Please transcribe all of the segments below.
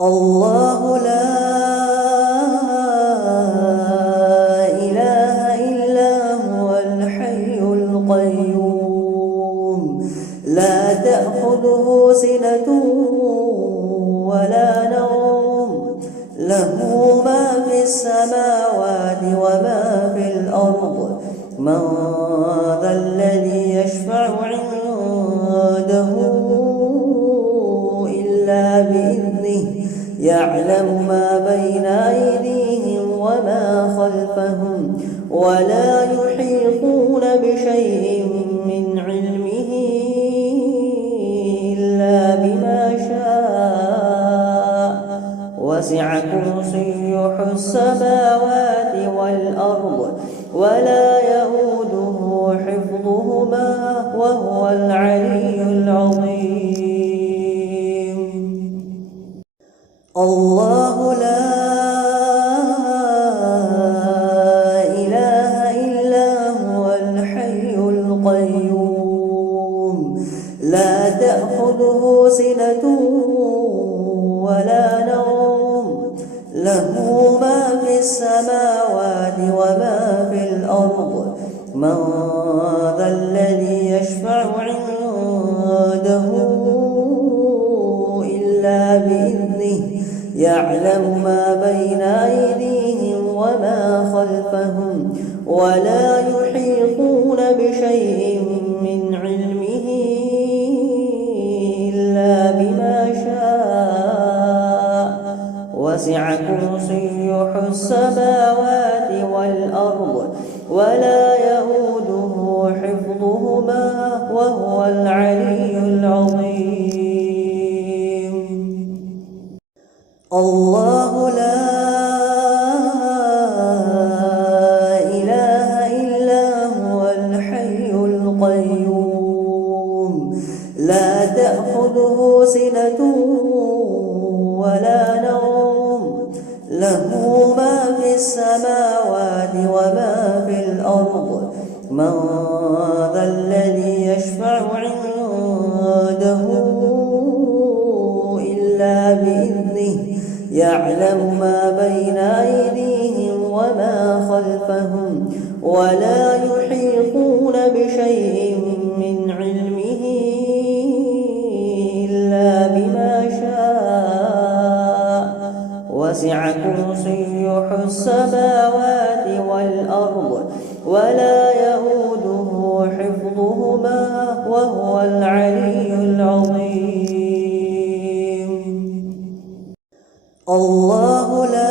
الله لا إله إلا هو الحي القيوم لا تأخذه سنة ولا نوم له ما في السماوات وما في الأرض من ذا الذي يشفع عنده إلا بإذنه يعلم ما بين أيديهم وما خلفهم ولا يحيطون بشيء من علمه إلا بما شاء وسع كرسيه السماوات والأرض ولا يئوده حفظهما وهو العلي العظيم. الله لا إله إلا هو الحي القيوم لا تأخذه سنة ولا نوم له ما في السماوات وما في الأرض من ذا الذي يشفع عنده إلا بإذنه يعلم ما بين أيديهم وما خلفهم ولا يحيطون بشيء من علمه إلا بما شاء وسع كرسيه السماوات والأرض ولا يئوده حفظهما وهو العلي العظيم. الله لا إله إلا هو الحي القيوم لا تأخذه سنة ولا نوم له ما في السماوات وما في الأرض من ذا الذي يشفع عنده إلا بإذنه يعلم ما بين أيديهم وما خلفهم ولا يحيطون بشيء من علمه إلا بما شاء وسع كرسيه السماوات والأرض ولا يئوده حفظهما وهو العلي العظيم. الله لا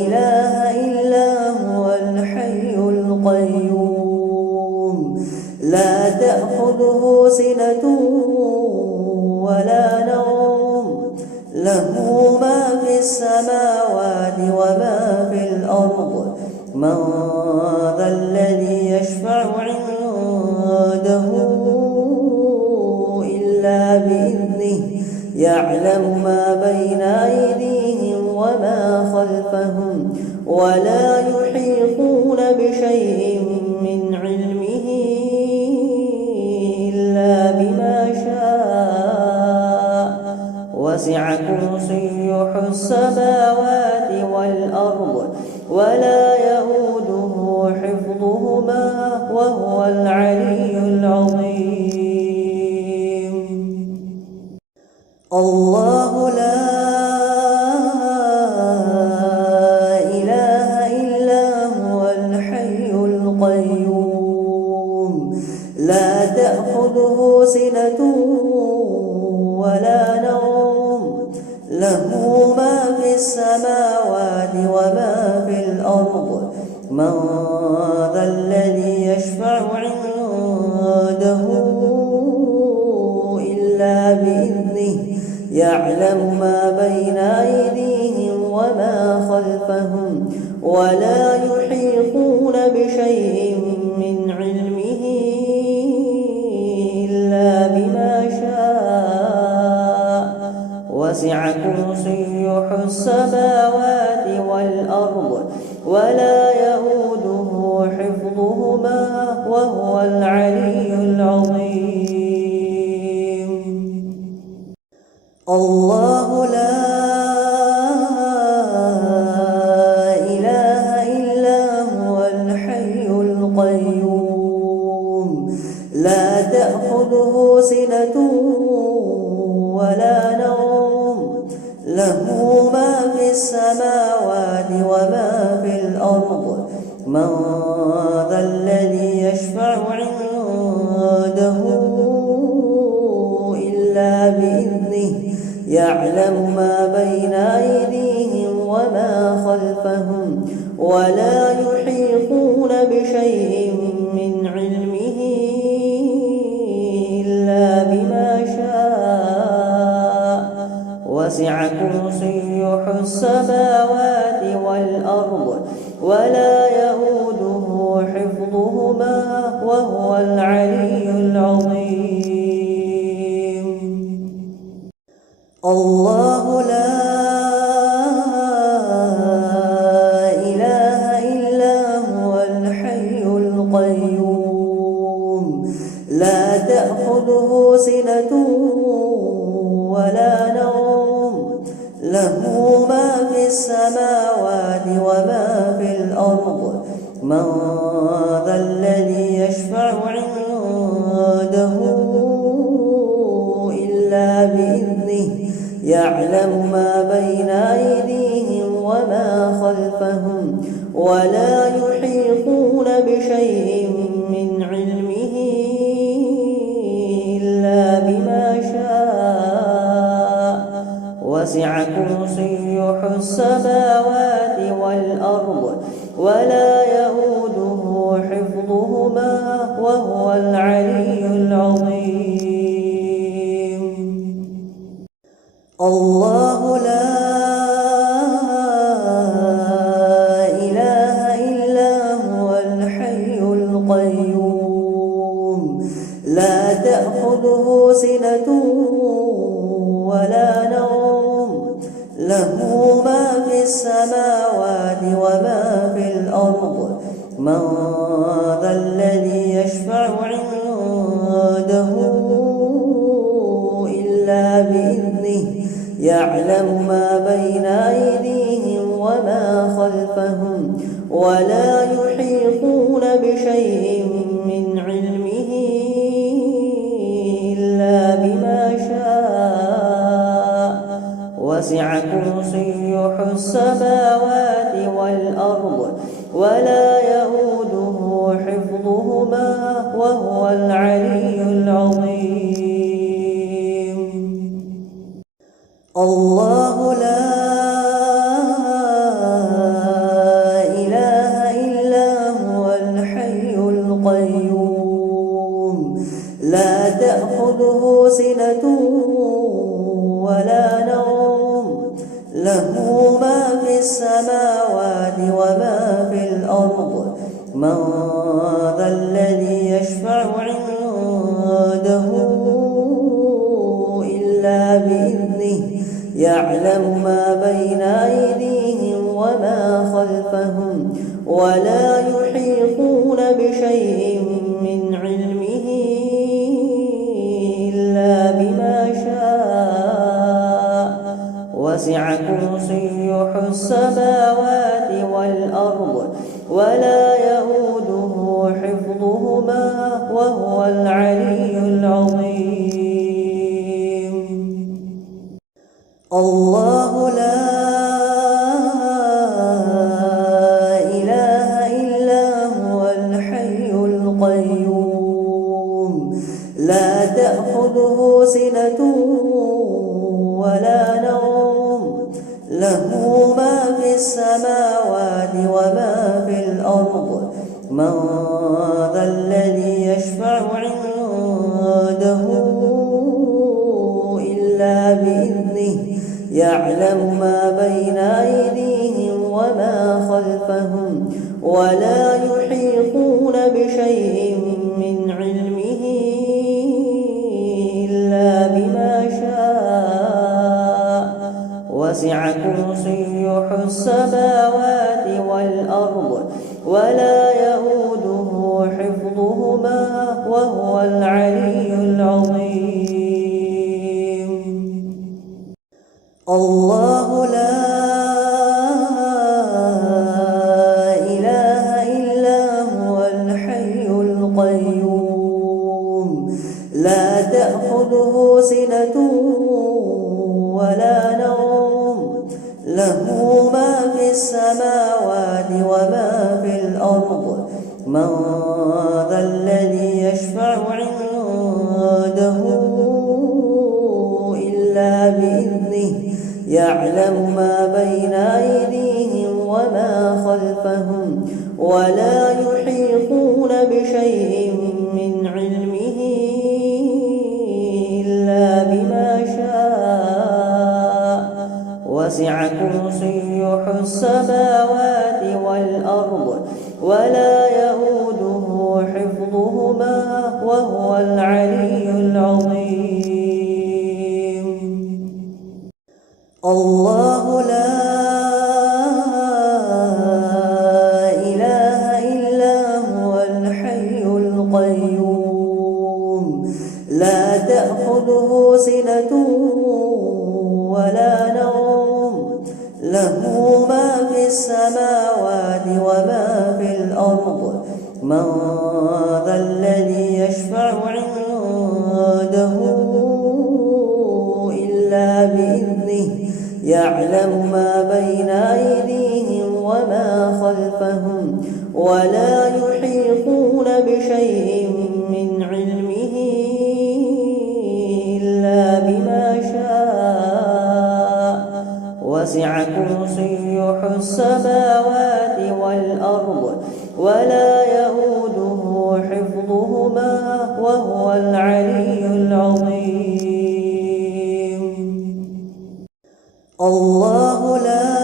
إله إلا هو الحي القيوم لا تأخذه سنة ولا نوم له ما في السماوات وما في الأرض من ذا الذي يشفع عنده إلا بإذنه يعلم ما بين أيديهم وما خلفهم ولا يحيطون بشيء من علمه إلا بما شاء وسع كرسيه السماوات والأرض ولا يئوده حفظهما وهو العلي العظيم. الله لا إله إلا هو الحي القيوم لا تأخذه سنة ولا نوم له ما في السماوات وما في الأرض من ذا الذي يشفع عنده إلا بإذنه يعلم ما بين أيديهم وما خلفهم ولا يحيطون بشيء من علمه إلا بما شاء وسع كرسيه السماوات والأرض ولا يئوده حفظهما وهو العلي العظيم. الله لا إله إلا هو الحي القيوم لا تأخذه سنة ولا نوم له ما في السماوات وما في الأرض من ذا الذي يشفع عنده إلا بإذنه يعلم ما بين أيديهم وما خلفهم ولا يحيطون بشيء من علمه إلا بما شاء وسع كرسيه السماوات والأرض ولا يئوده حفظهما وهو العلي العظيم. الله لا إله إلا هو الحي القيوم لا تأخذه سنة ولا نوم له ما في السماوات وما في الأرض من ذا الذي يشفع عنده إلا بإذنه يعلم ما بين أيديهم وما خلفهم ولا يحيطون بشيء من علمه إلا بما شاء وسع كرسيه السماوات والأرض ولا يئوده حفظهما وهو العلي العظيم الله لا إله إلا هو الحي القيوم لا تأخذه سنة ولا نوم له ما في السماوات وما في الأرض من ذا الذي يشفع عنده إلا بإذنه يعلم ما بين أيديهم وما خلفهم ولا يحيطون بشيء من علمه إلا بما شاء وسع كرسيه السماوات والأرض ولا يئوده حفظهما وهو العلي العظيم الله لا إله إلا هو الحي القيوم لا تأخذه سنة ولا نوم له ما في السماوات وما في الأرض من ذا الذي يشفع عنده إلا بإذنه يعلم ما بين أيديهم وما خلفهم ولا يحيطون بشيء من علمه إلا بما شاء وسع كرسيه السماوات والأرض ولا يئوده حفظهما وهو العلي العظيم الله لا إله إلا هو الحي القيوم لا تأخذه سنة ولا نوم له ما في السماوات وما في الأرض من ذا الذي يشفع عنده إلا بإذنه يعلم ما بين أيديهم وما خلفهم ولا يحيطون بشيء من علمه إلا بما شاء وسع كرسيه السماوات والأرض ولا يئوده حفظهما وهو العلي العظيم الله لا إله إلا هو الحي القيوم لا تأخذه سنة ولا نوم له ما في السماوات وما في الأرض من ذا الذي يشفع عنده إلا بإذنه يعلم ما بين أيديهم وما خلفهم ولا يحيطون بشيء من علمه إلا بما شاء وسع كرسيه السماوات والأرض ولا يئوده حفظهما وهو العلي العظيم الله لا إله إلا هو الحي القيوم لا تأخذه سنة ولا نوم له ما في السماوات وما في الأرض من ذا الذي يشفع عنده إلا بإذنه يعلم ما بين أيديهم وما خلفهم ولا يحيطون بشيء من علمه إلا بما شاء وسع كرسيه السماوات والأرض ولا يئوده حفظهما وهو العلي العظيم الله لا إله إلا هو الحي القيوم لا تأخذه سنة ولا نوم له ما في السماوات وما في الأرض من ذا الذي يشفع عنده إلا بإذنه يعلم ما بين أيديهم وما خلفهم ولا يحيطون بشيء من علمه إلا بما شاء وسع كرسيه السماوات والأرض ولا يئوده حفظهما وهو العلي العظيم الله لا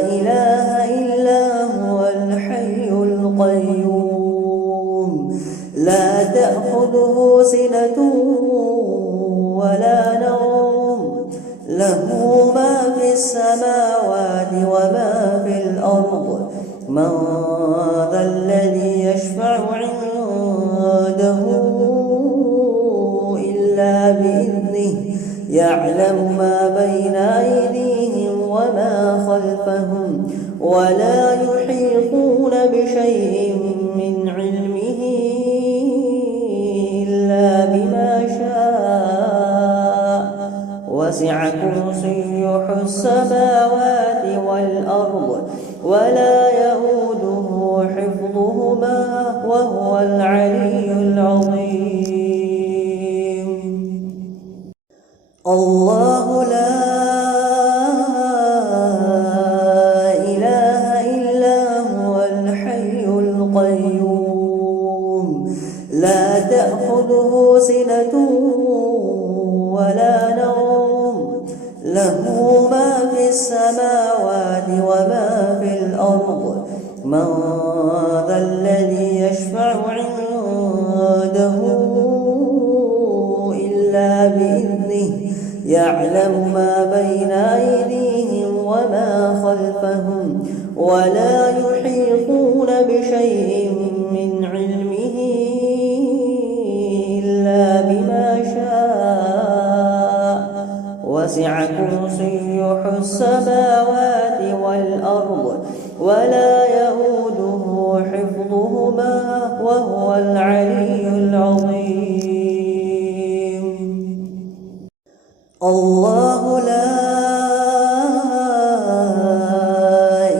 إله إلا هو الحي القيوم لا تأخذه سنة ولا نوم له ما في السماوات وما في الأرض من ذا الذي يشفع عنده إلا بإذنه يعلم ما بين أيديهم وما خلفهم ولا يحيطون بشيء من علمه إلا بما شاء وسع كرسيه السماوات والأرض ولا يئوده حفظهما وهو العلي العظيم الله لا إله إلا هو الحي القيوم لا تأخذه سنة ولا نوم له ما في السماوات وما في الأرض من ذا الذي يشفع عنده إلا بإذنه يعلم ما بين أيديهم وما خلفهم ولا يحيطون بشيء من علمه إلا بما شاء وسع كرسيه السماوات والأرض ولا يئوده حفظهما وهو العلي العظيم الله لا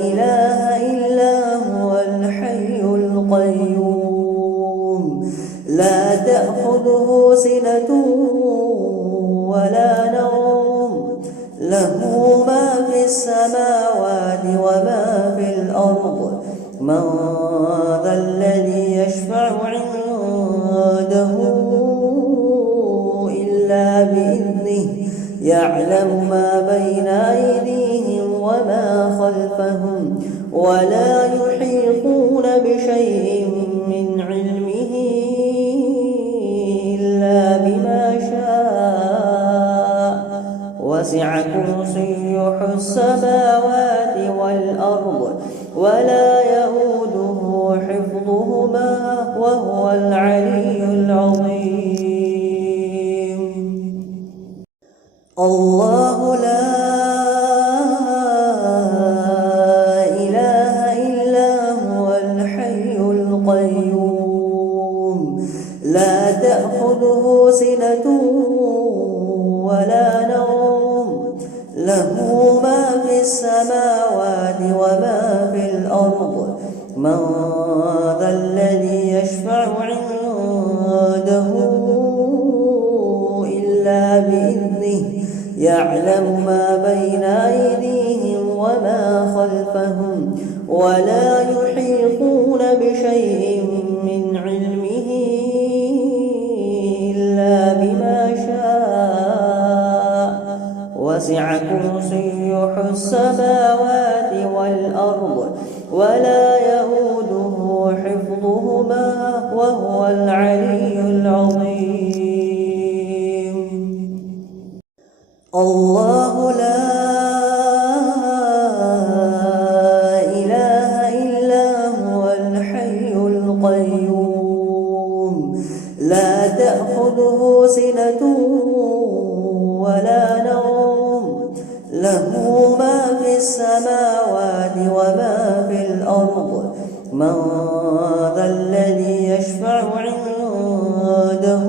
إله إلا هو الحي القيوم لا تأخذه سنة ولا نوم له ما في السماوات وما في الأرض من ذا الذي يشفع عنده إلا بإذنه يعلم ما بين أيديهم وما خلفهم ولا يحيطون بشيء من علمه إلا بما شاء وسع كرسيه السماوات والأرض ولا يئوده حفظهما وهو العلي العظيم الله لا إله إلا هو الحي القيوم لا تأخذه سنة ولا نوم له ما في السماوات وما في الأرض من ذا الذي يشفع عنده إلا بإذنه يعلم ما بين أيديهم وما خلفهم ولا يحيطون بشيء من علمه إلا بما شاء وسع كرسيه السماوات والأرض ولا يئوده حفظهما وهو العلي العظيم الله لا إله إلا هو الحي القيوم لا تأخذه سنة ولا نوم له ما في السماوات وما في الأرض من ذا الذي يشفع عنده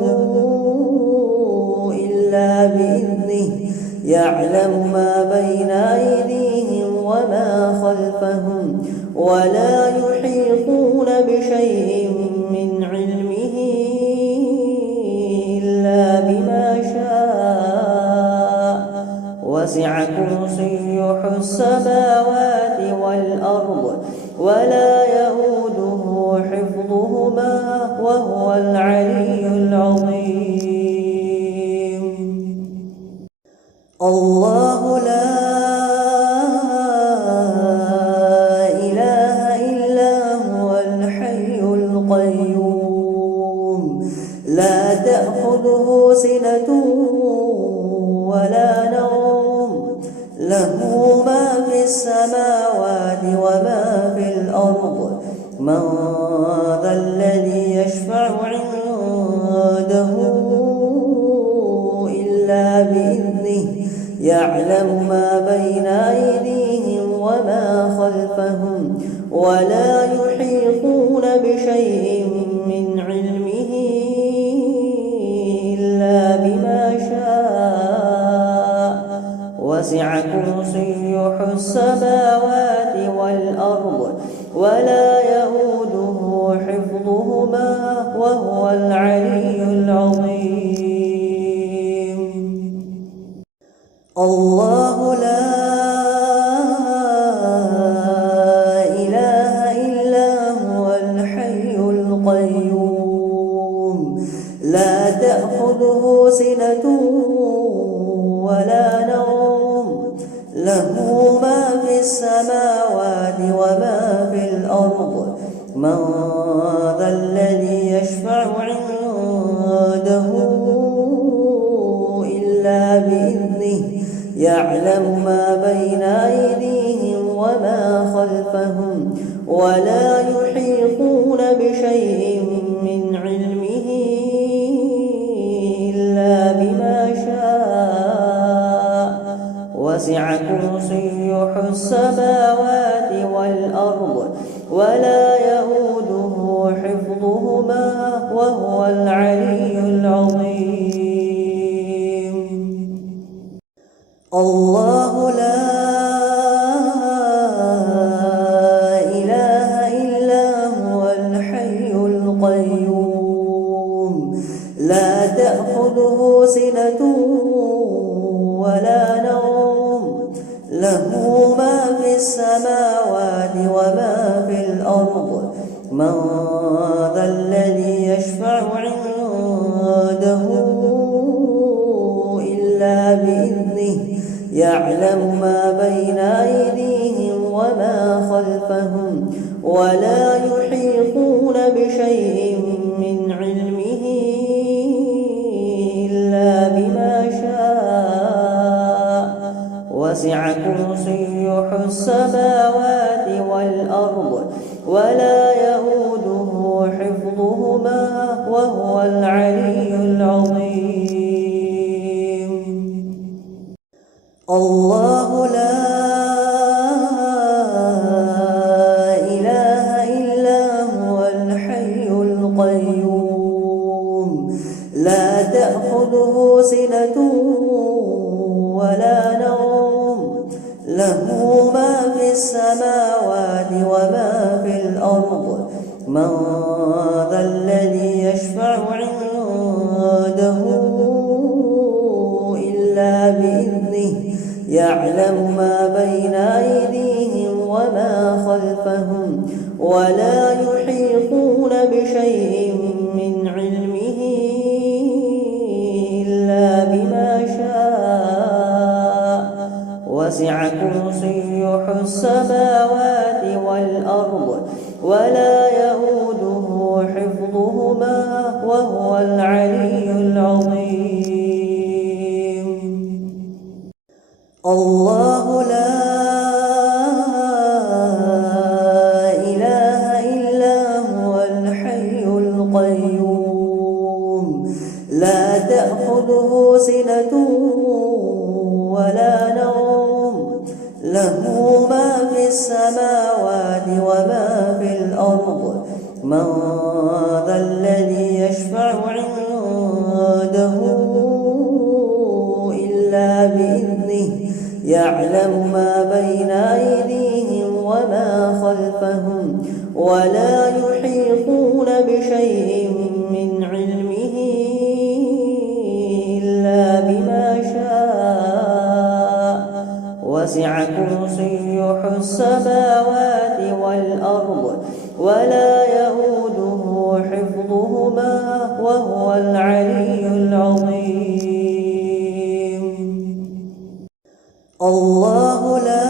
إلا بإذنه يعلم ما بين أيديهم وما خلفهم ولا يحيطون بشيء من علمه إلا بما شاء وسع كرسيه السماوات والأرض ولا يئوده حفظهما وهو العلي العظيم الله لا إله إلا هو الحي القيوم لا تأخذه سنة ولا نوم له ما في السماوات وما في الأرض من ذا الذي يشفع عنده إلا بإذنه يعلم ما بين أيديهم وما خلفهم ولا يحيطون بشيء من علمه إلا بما شاء وسع كرسيه السماوات والأرض ولا يئوده حفظهما وهو العلي العظيم الله لا إله إلا هو الحي القيوم لا تأخذه سنة ولا نوم له ما في السماوات وما في الأرض من ذا الذي يشفع عنده إلا بإذنه يعلم ما بين أيديهم وما خلفهم ولا يحيطون بشيء من علمه إلا بما شاء وسع كرسيه السماوات والأرض ولا يئوده حفظهما وهو العلي العظيم الله لا إله إلا هو الحي القيوم لا تأخذه سنة ولا نوم له ما في السماوات وما في الأرض من ذا الذي يشفع عنده إلا بإذنه يعلم ما بين أيديهم وما خلفهم ولا يحيطون بشيء من علمه إلا بما شاء وسع كرسيه السماوات والأرض ولا يئوده حفظهما وهو العلي العظيم لا تأخذه سنة ولا نوم له ما في السماوات وما في الأرض من ذا الذي يشفع عنده إلا بإذنه يعلم ما بين أيديهم وما خلفهم ولا يحيطون بشيء من علمه إلا بما شاء وسع كرسيه السماوات والأرض ولا يئوده حفظهما وهو العلي العظيم. الله لا إله إلا هو الحي القيوم لا تأخذه سنة ولا نوم له ما في السماوات وما في الأرض من ذا الذي يشفع عنده إلا بإذنه يعلم ما بين أيديهم وما خلفهم ولا يحيطون بشيء من علمه إلا بما شاء وسع كرسيه السماوات والأرض ولا يئوده حفظهما وهو العلي العظيم. الله لا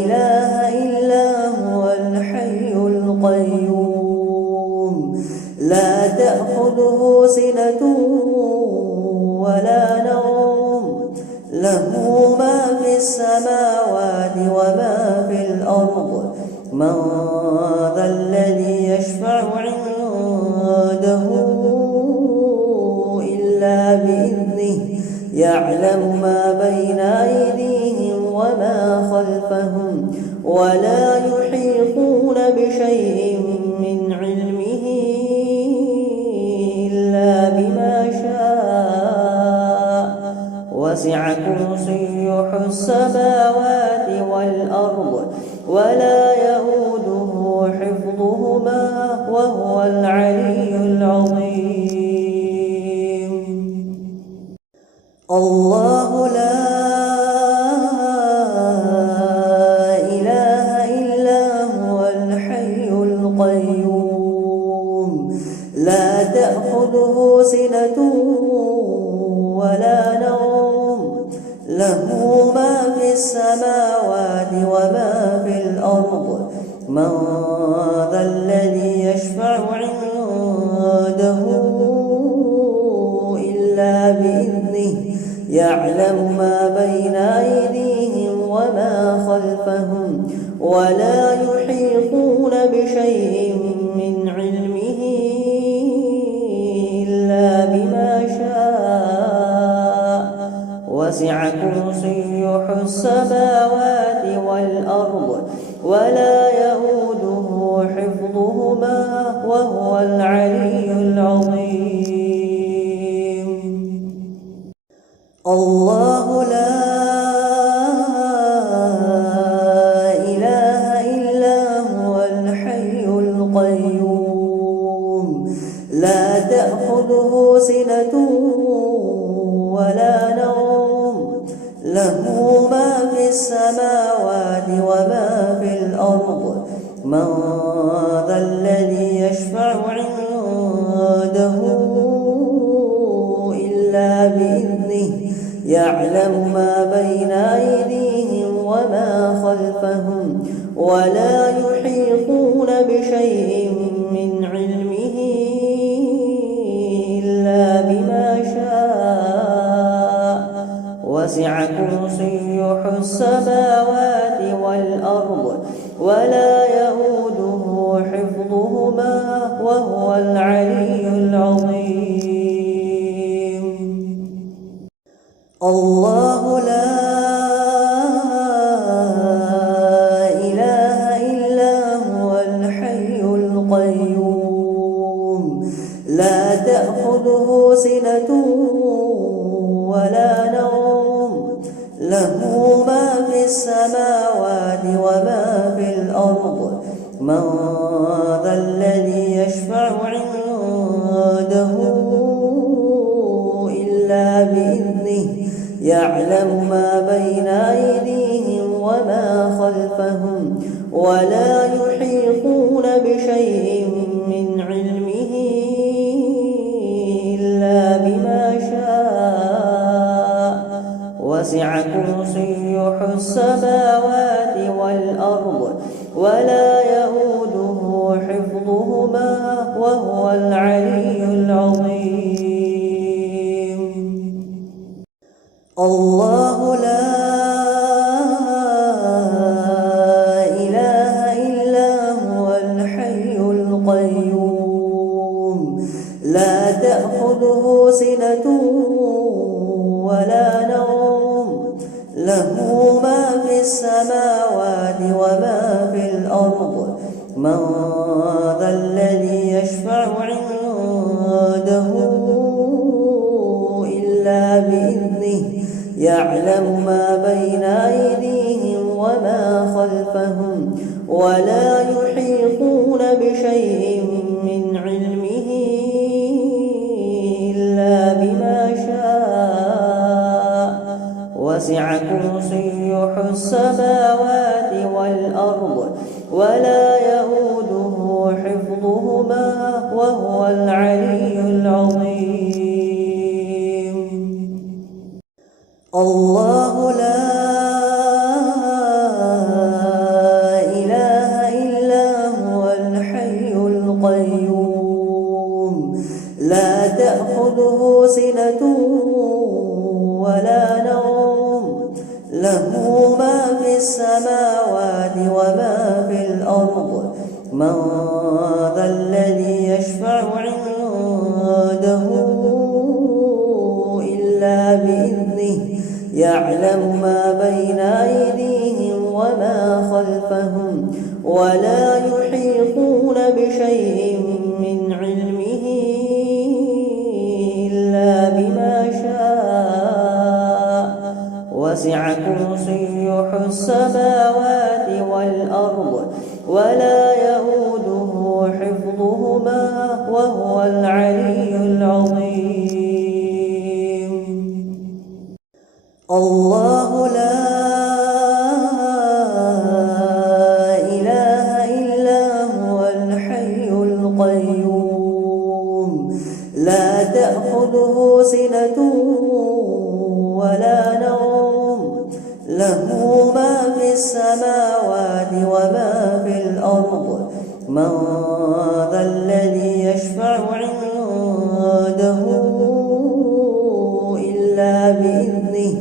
إله إلا هو الحي القيوم لا تأخذه سنة ولا نوم له ما في السماوات وما في الأرض من ذا الذي يشفع عنده إلا بإذنه يعلم ما بين أيديهم وما خلفهم ولا يحيطون بشيء من علمه إلا بما شاء وسع كرسيه السماوات والأرض ولا يئوده حفظهما وهو العلي العظيم. الله لا إله إلا هو الحي القيوم لا تأخذه سنة ولا نوم له ما في السماوات وما في الأرض من ذا الذي يشفع عنده إلا بإذنه يعلم ما بين أيديهم وما خلفهم ولا يحيطون بشيء من علمه إلا بما شاء وسع كرسيه السماوات والأرض ولا يئوده حفظهما وهو العلي العظيم. الله لا إله إلا هو الحي القيوم لا تأخذه سنة ولا نوم له ما في السماوات وما في الأرض من ذا الذي يشفع عنده إلا بإذنه يعلم ما بين أيديهم وما خلفهم ولا يحيطون بشيء من علمه إلا بما شاء وسع كرسيه السماوات والأرض ولا يئوده حفظهما وهو العلي العظيم. الله لا إله إلا هو الحي القيوم لا تأخذه سنة ولا نوم له ما في السماوات وما في الأرض من ذا الذي يشفع عنده إلا بإذنه يعلم ما بين أيديهم وما خلفهم ولا يحيطون بشيء من علمه إلا بما شاء وسع كرسيه السماوات والأرض ولا يئوده حفظهما وهو العلي العظيم. الله لا إله إلا هو الحي القيوم لا تأخذه سنة ولا نوم له ما في السماوات وما في الأرض من ذا الذي يشفع عنده إلا بإذنه يعلم ما بين أيديهم وما خلفهم ولا يحيطون بشيء من علمه إلا بما شاء وسع كرسيه السماوات والأرض ولا يئوده حفظهما وهو العلي العظيم. الله لا إله إلا هو الحي القيوم لا تأخذه سنة ولا نوم له ما في السماوات وما في الأرض من ذا الذي يشفع عنده إلا بإذنه يعلم ما بين أيديهم وما خلفهم ولا يحيطون بشيء من علمه إلا بما شاء وسع كرسيه السماوات والأرض ولا يئوده حفظهما وهو العلي العظيم. الله لا إله إلا هو الحي القيوم لا تأخذه سنة ولا نوم له ما في السماوات وما في الأرض من ذا الذي يشفع عنده إلا بإذنه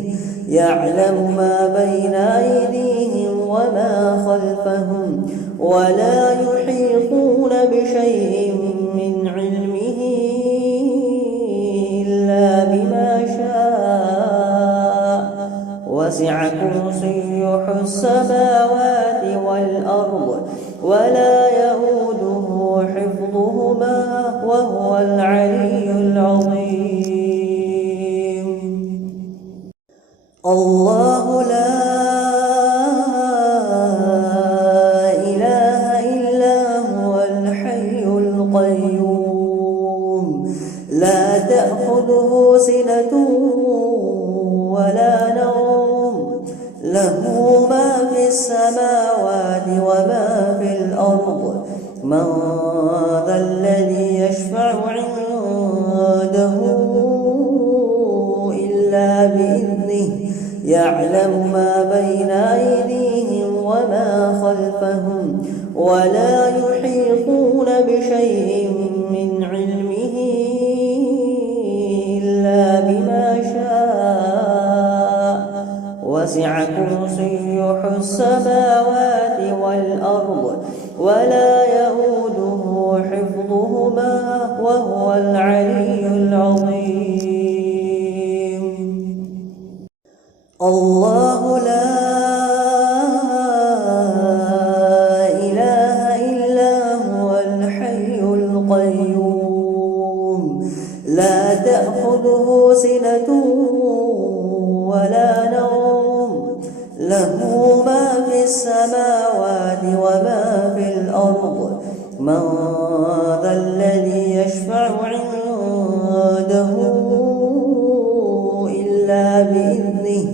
يعلم ما بين أيديهم وما خلفهم ولا يحيطون بشيء من علمه إلا بما شاء وسع كرسيه السماوات والأرض ولا يئوده حفظهما وهو العلي العظيم. الله لا إله إلا هو الحي القيوم لا تأخذه سنة ولا نوم له ما في السماوات وما في الأرض من ذا الذي يشفع عنده إلا بإذنه يعلم ما بين أيديهم وما خلفهم ولا يحيطون بشيء من علمه إلا بما شاء وسع كرسيه السماوات والأرض ولا يئوده حفظهما وهو العلي العظيم. الله لا إله إلا هو الحي القيوم لا تأخذه سنة ولا نوم له ما في السماوات وما في الأرض من ذا الذي يشفع عنده إلا بإذنه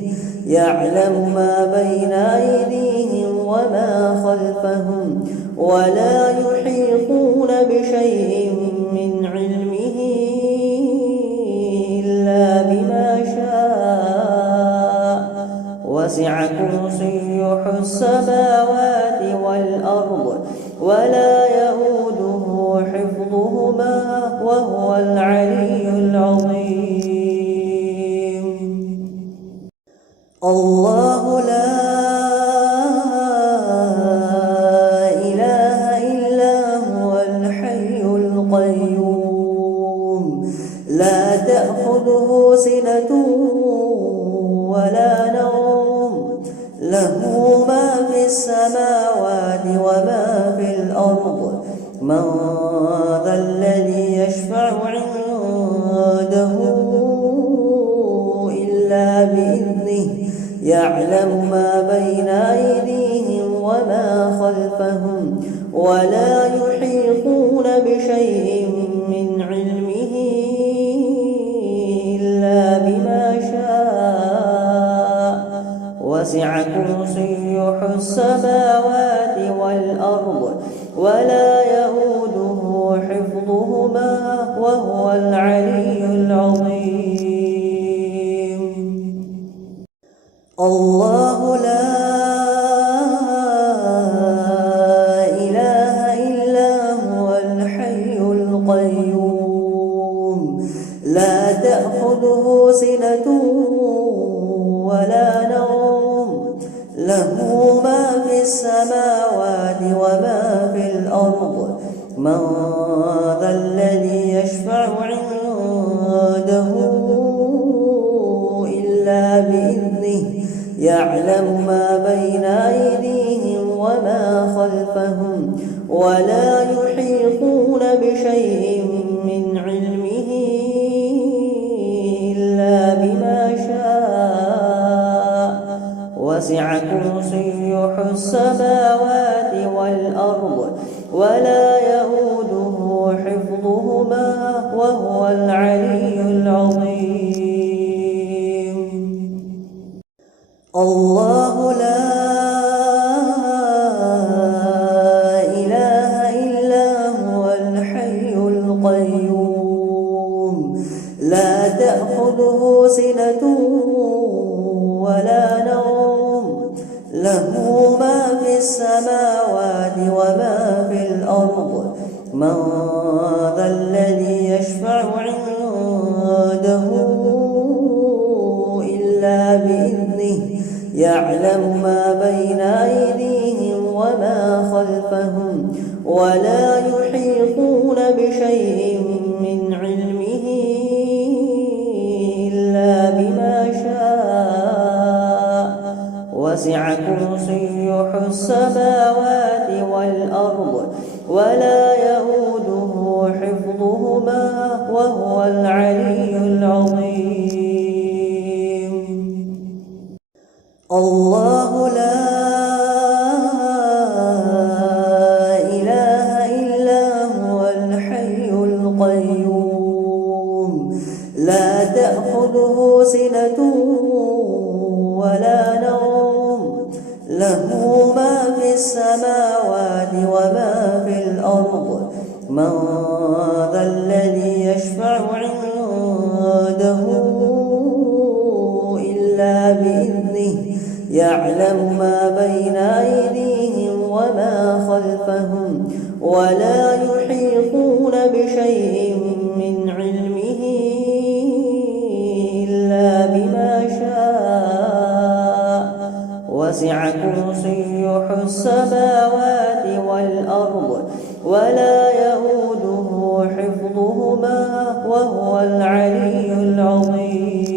يعلم ما بين أيديهم وما خلفهم ولا يحيطون بشيء من علمه إلا بما شاء وسع كرسيه السماوات والأرض ولا يئوده حفظهما وهو العلي العظيم. الله لا إله إلا هو الحي القيوم لا تأخذه سنة ولا نوم له ما في السماوات وما في الأرض من ذا الذي يشفع عنده إلا بإذنه يعلم ما بين أيديهم وما خلفهم ولا يحيطون بشيء من علمه إلا بما شاء وسع كرسيه السماوات والأرض ولا يئوده حفظهما وهو العلي العظيم. الله لا إله إلا هو الحي القيوم لا تأخذه سنة ولا نوم له ما في السماوات وما في الأرض من ذا الذي يشفع عنده إلا بإذنه يعلم ما بين أيديهم وما خلفهم ولا يحيطون بشيء من علمه إلا بما شاء وسع كرسيه السماوات والأرض ولا يئوده حفظهما وهو العلي العظيم. الله لا إله إلا هو الحي القيوم لا تأخذه سنة ولا نوم له ما في السماوات وما في الأرض من ذا الذي يشفع عنده إلا بإذنه يعلم ما بين أيديهم وما خلفهم ولا يحيطون بشيء من علمه إلا بما شاء وسع كرسيه السماوات والأرض ولا يئوده حفظهما وهو العلي العظيم. الله لا إله إلا هو الحي القيوم لا تأخذه سنة ولا نوم له ما في السماوات وما في الأرض من ذا الذي يشفع عنده إلا بإذنه يعلم ما بين أيديهم وما خلفهم ولا يحيطون بشيء من علمه إلا بما شاء وسع كرسيه السماوات والأرض ولا يئوده حفظهما وهو العلي العظيم.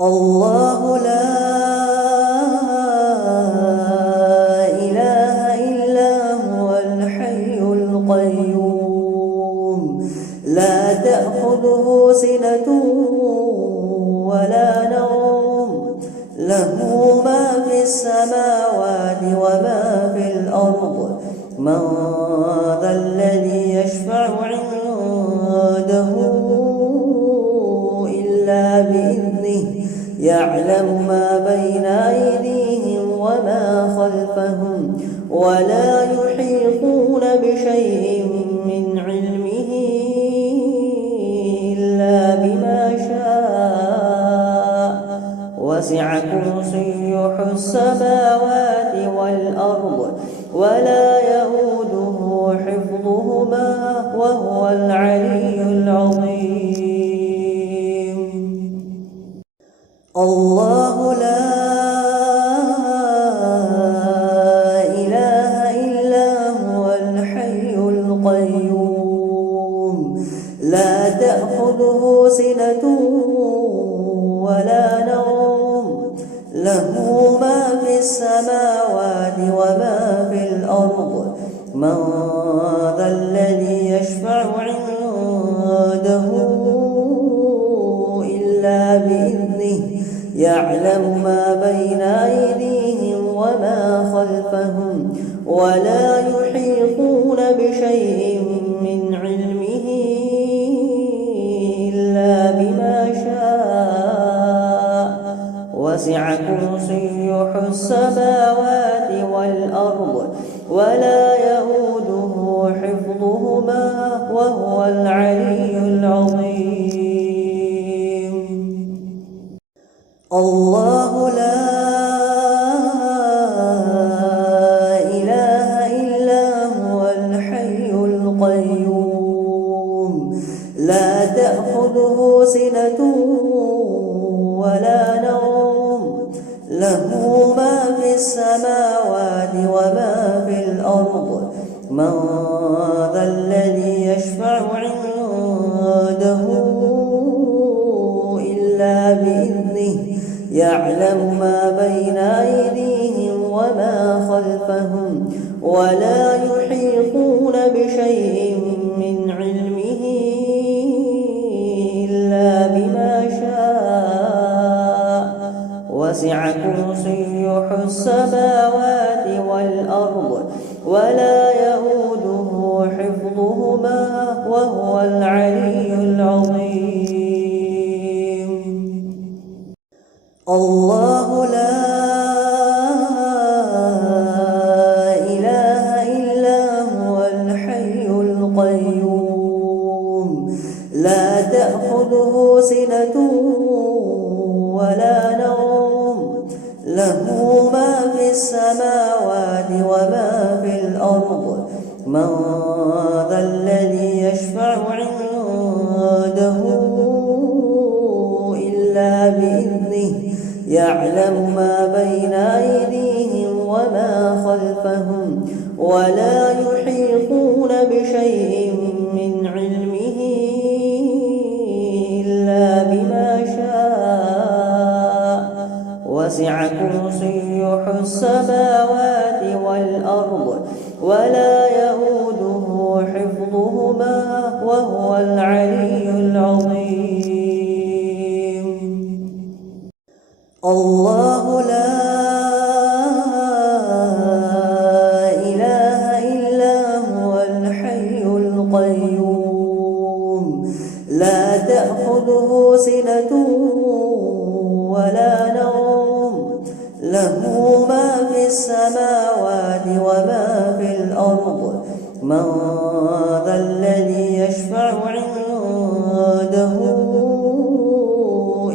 الله لا إله إلا هو الحي القيوم لا تأخذه سنة ولا نوم له ما في السماوات وما في الأرض من ذا الذي يشفع عنده إلا بإذنه يعلم ما بين أيديهم وما خلفهم ولا يحيطون بشيء من علمه إلا بما شاء وسع كرسيه السماوات والأرض ولا يئوده حفظهما وهو العلي العظيم. الله لا إله إلا هو الحي القيوم لا تأخذه سنة ولا نوم له ما في السماوات وما في الأرض من ذا الذي يشفع عنده إلا بإذنه يعلم ما بين أيديهم وما خلفهم ولا يحيطون بشيء من علمه إلا بما شاء وسع كرسيه السماوات والأرض ولا يئوده حفظهما وهو العلي العظيم. الله لا إله إلا هو الحي القيوم لا تأخذه سنة ولا نوم له ما في السماوات وما في الأرض من ذا الذي يشفع عنده إلا بإذنه يعلم ما بين أيديهم وما خلفهم ولا يحيطون بشيء من علمه إلا بما شاء وسع كرسيه السماوات والأرض ولا يئوده حفظهما وهو العلي العظيم. الله لا إله إلا هو الحي القيوم لا تأخذه سنة ولا نوم له ما في السماوات وما في الأرض من ذا الذي يشفع عنده إلا بإذنه يعلم ما بين أيديهم وما خلفهم ولا يحيطون بشيء من علمه إلا بما شاء وسع كرسيه السماوات والأرض ولا يئوده حفظهما وهو العلي العظيم. الله لا إله إلا هو الحي القيوم لا تأخذه سنة ولا نوم له ما في السماوات وما في الأرض من ذا الذي يشفع عنده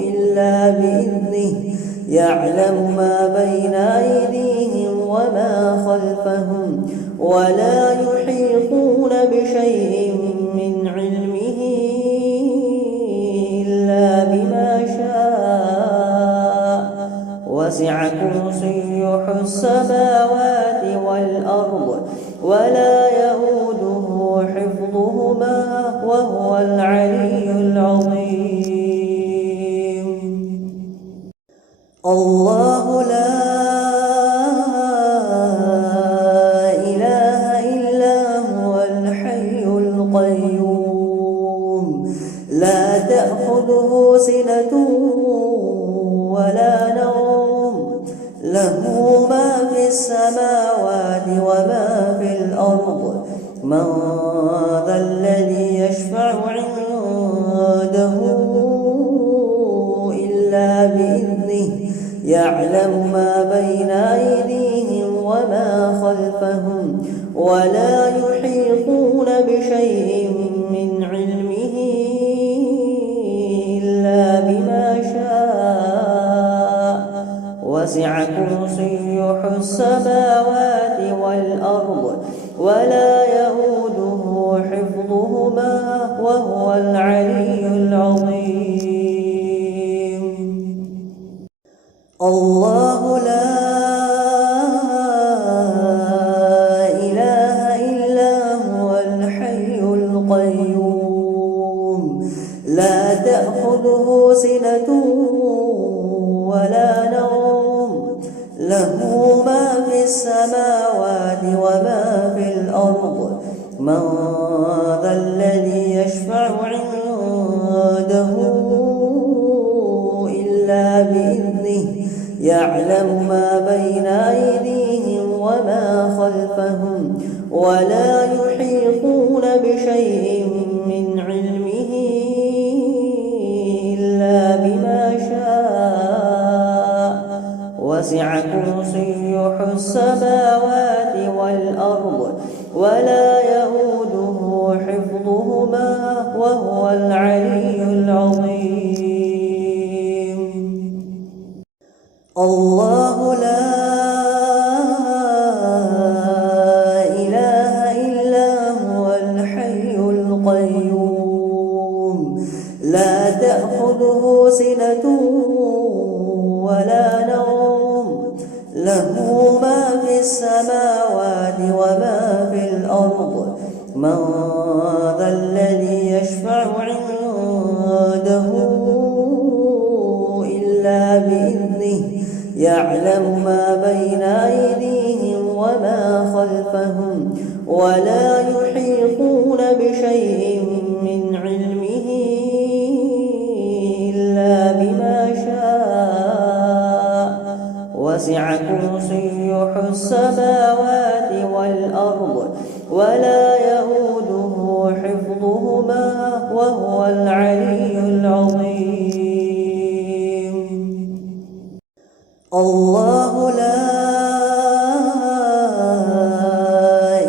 إلا بإذنه يعلم ما بين أيديهم وما خلفهم ولا يحيطون بشيء من علمه إلا بما شاء وسع كرسيه السماوات والأرض ولا يئوده حفظهما وهو العلي العظيم. الله لا إله إلا هو الحي القيوم لا تأخذه سنة ولا نوم له ما في السماوات وما في الأرض من ذا الذي يشفع عنده إلا بإذنه يعلم ما بين أيديهم وما خلفهم ولا يحيطون بشيء من علمه إلا بما شاء وسع كرسيه السماوات والأرض ولا يئوده حفظهما وهو العلي العظيم. الله لا إله إلا هو الحي القيوم لا تأخذه سنة ولا نوم له ما في السماوات وما في الأرض من ذا الذي يشفع عنده إلا بإذنه يعلم ما بين أيديهم وما خلفهم ولا يحيطون بشيء من علمه إلا بما شاء وسع كرسيه السماوات والأرض ولا يئوده حفظهما وهو العلي العظيم. الله لا إله إلا هو الحي القيوم لا تأخذه سنة ولا نوم له ما في السماوات وما في الأرض من ذا الذي يشفع عنده إلا بإذنه يعلم ما بين أيديهم وما خلفهم ولا يحيطون بشيء من علمه إلا بما شاء وسع كرسيه السماوات والأرض ولا يئوده حفظهما وهو العلي العظيم. الله لا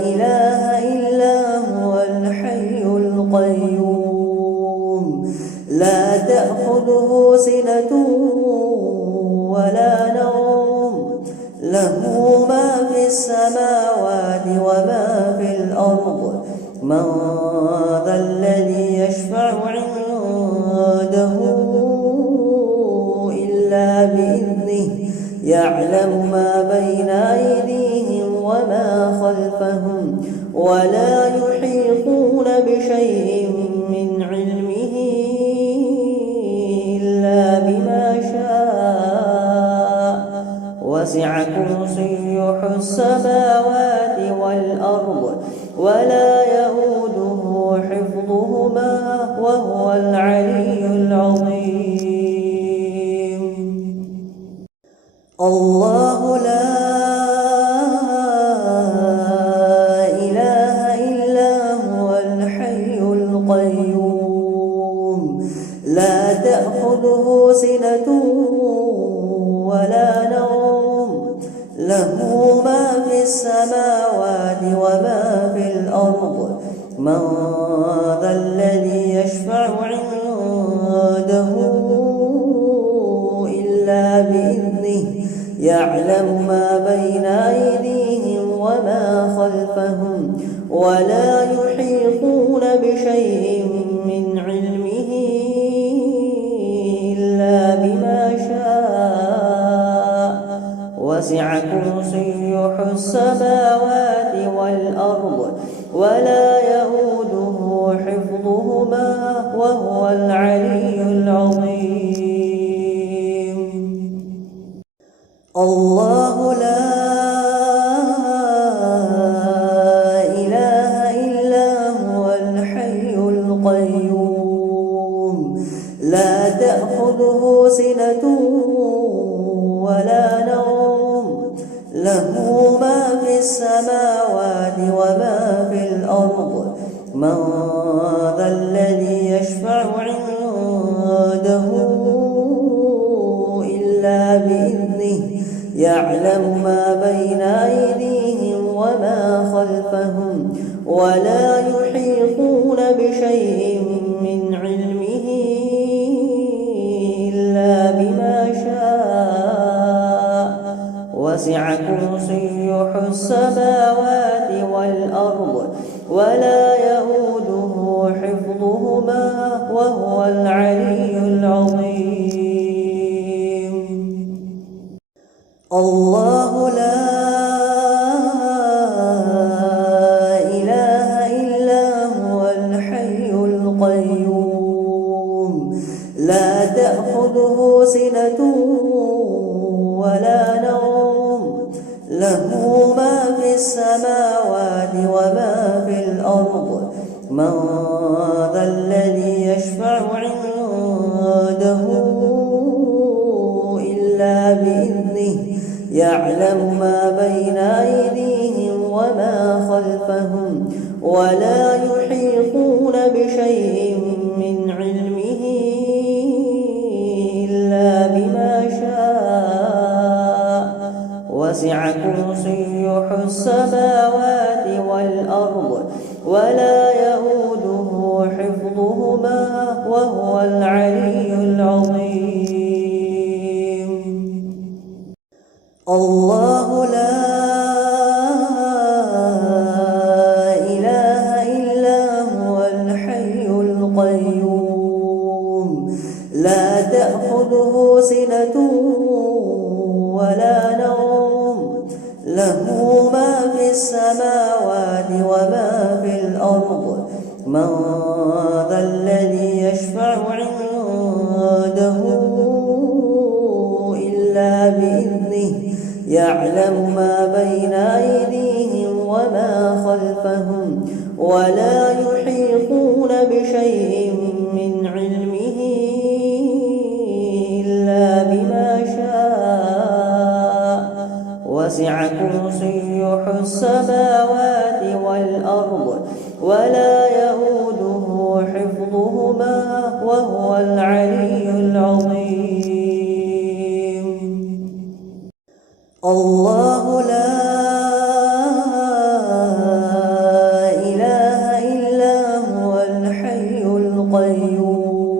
إله إلا هو الحي القيوم لا تأخذه سنة ولا نوم له ما في السماوات وما في الأرض من ذا الذي يشفع عنده إلا بإذنه يعلم ما بين أيديهم وما خلفهم ولا يحيطون بشيء من علمه إلا بما شاء وسع كرسيه السماوات والأرض ولا يئوده حفظهما وهو العلي العظيم. الله لا إله إلا هو الحي القيوم لا تأخذه سنة ولا نوم له ما في السماوات وما في الأرض من ذا الذي يشفع عنده إلا بإذنه يعلم ما بين أيديهم وما خلفهم ولا يحيطون بشيء من علمه إلا بما شاء وسع كرسيه السماوات والأرض ولا يئوده حفظهما وهو العلي العظيم. الله لا إله إلا من ذا الذي يشفع عنده إلا بإذنه يعلم ما بين أيديهم وما خلفهم ولا يحيطون بشيء من علمه إلا بما شاء وسع كرسيه السماوات والأرض ولا يئوده حفظهما وهو العلي العظيم. الله لا إله إلا هو الحي القيوم لا تأخذه سنة ولا نوم له ما في السماوات وما في الأرض من ذا الذي يشفع عنده إلا بإذنه يعلم ما بين أيديهم وما خلفهم ولا يحيطون بشيء من علمه إلا بما شاء وسع كرسيه السماوات والأرض ولا يئوده حفظهما وهو العلي العظيم. الله لا إله إلا هو الحي القيوم لا تأخذه سنة ولا نوم له ما في السماوات وما في الأرض من ذا الذي يشفع عنده إلا بإذنه يعلم ما بين أيديهم وما خلفهم ولا يحيطون بشيء من علمه إلا بما شاء وسع كرسيه السماوات والأرض ولا يئوده حفظهما وهو العلي العظيم. الله لا إله إلا هو الحي القيوم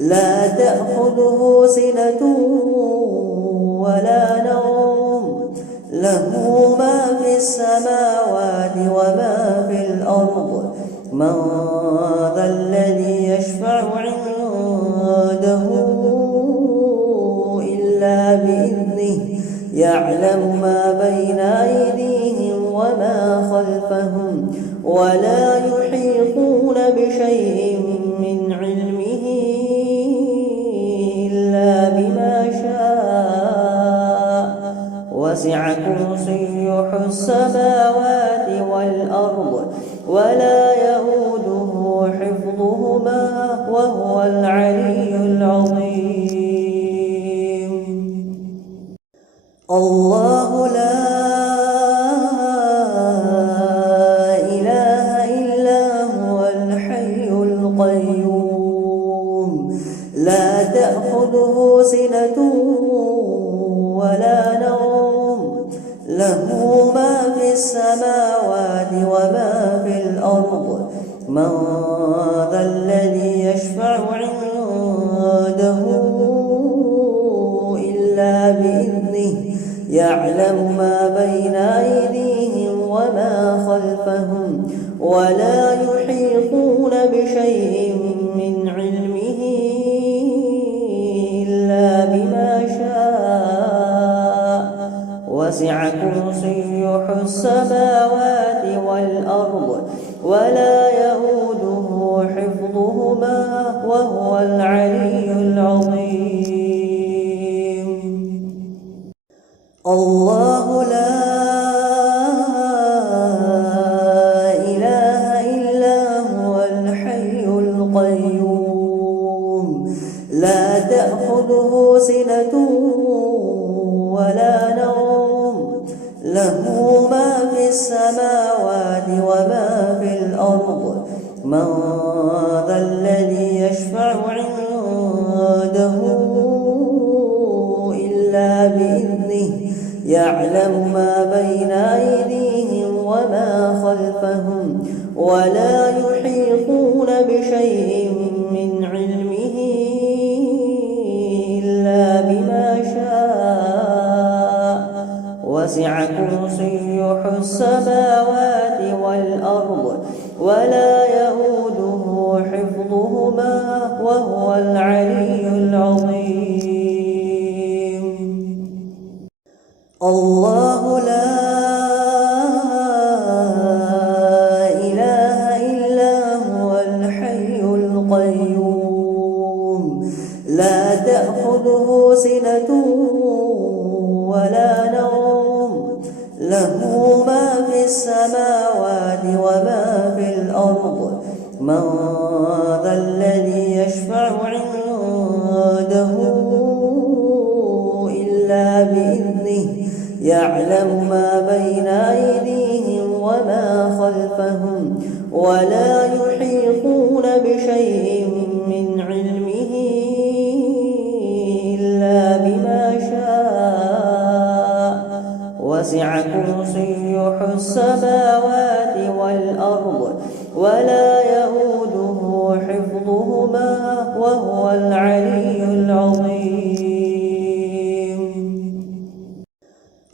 لا تأخذه سنة ولا نوم له ما في السماوات وما في الأرض من ذا الذي يشفع عنده إلا بإذنه يعلم ما بين أيديهم وما خلفهم ولا يحيطون بشيء من علمه إلا بما شاء وسع كرسيه السماوات والأرض ولا يئوده حفظهما وهو العلي العظيم. الله لا إله إلا هو الحي القيوم لا تأخذه سنة ولا نوم له ما في السماوات وما في الأرض من ذا الذي يشفع عنده إلا بإذنه يعلم ما بين أيديهم وما خلفهم ولا يحيطون بشيء من علمه إلا بما شاء وسع كرسيه السماوات والأرض ولا يئوده حفظهما وهو العلي العظيم. الله لا إله إلا هو الحي القيوم لا تأخذه سنة ولا نوم له ما في السماوات من ذا الذي يشفع عنده إلا بإذنه يعلم ما بين أيديهم وما خلفهم ولا يحيطون بشيء من علمه إلا بما شاء وسع كرسيه السماوات والأرض ولا يئوده حفظهما وهو العلي العظيم. الله لا إله إلا هو الحي القيوم لا تأخذه سنة ولا نوم له ما في السماوات وما في الأرض من ذا الذي يشفع عنده إلا بإذنه يعلم ما بين أيديهم وما خلفهم ولا يحيطون بشيء من علمه إلا بما شاء وسع كرسيه السماوات والأرض ولا يئوده حفظهما وهو العلي العظيم.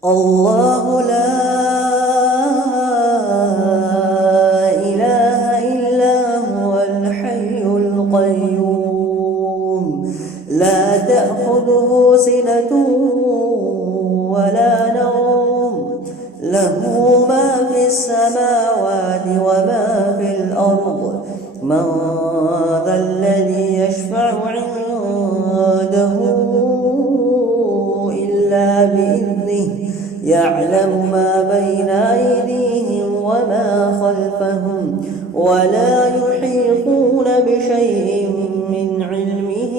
الله لا إله إلا هو الحي القيوم لا تأخذه سنة ولا نوم له ما في السماوات وما في الأرض من ذا الذي يشفع عنده إلا بإذنه يعلم ما بين أيديهم وما خلفهم ولا يحيطون بشيء من علمه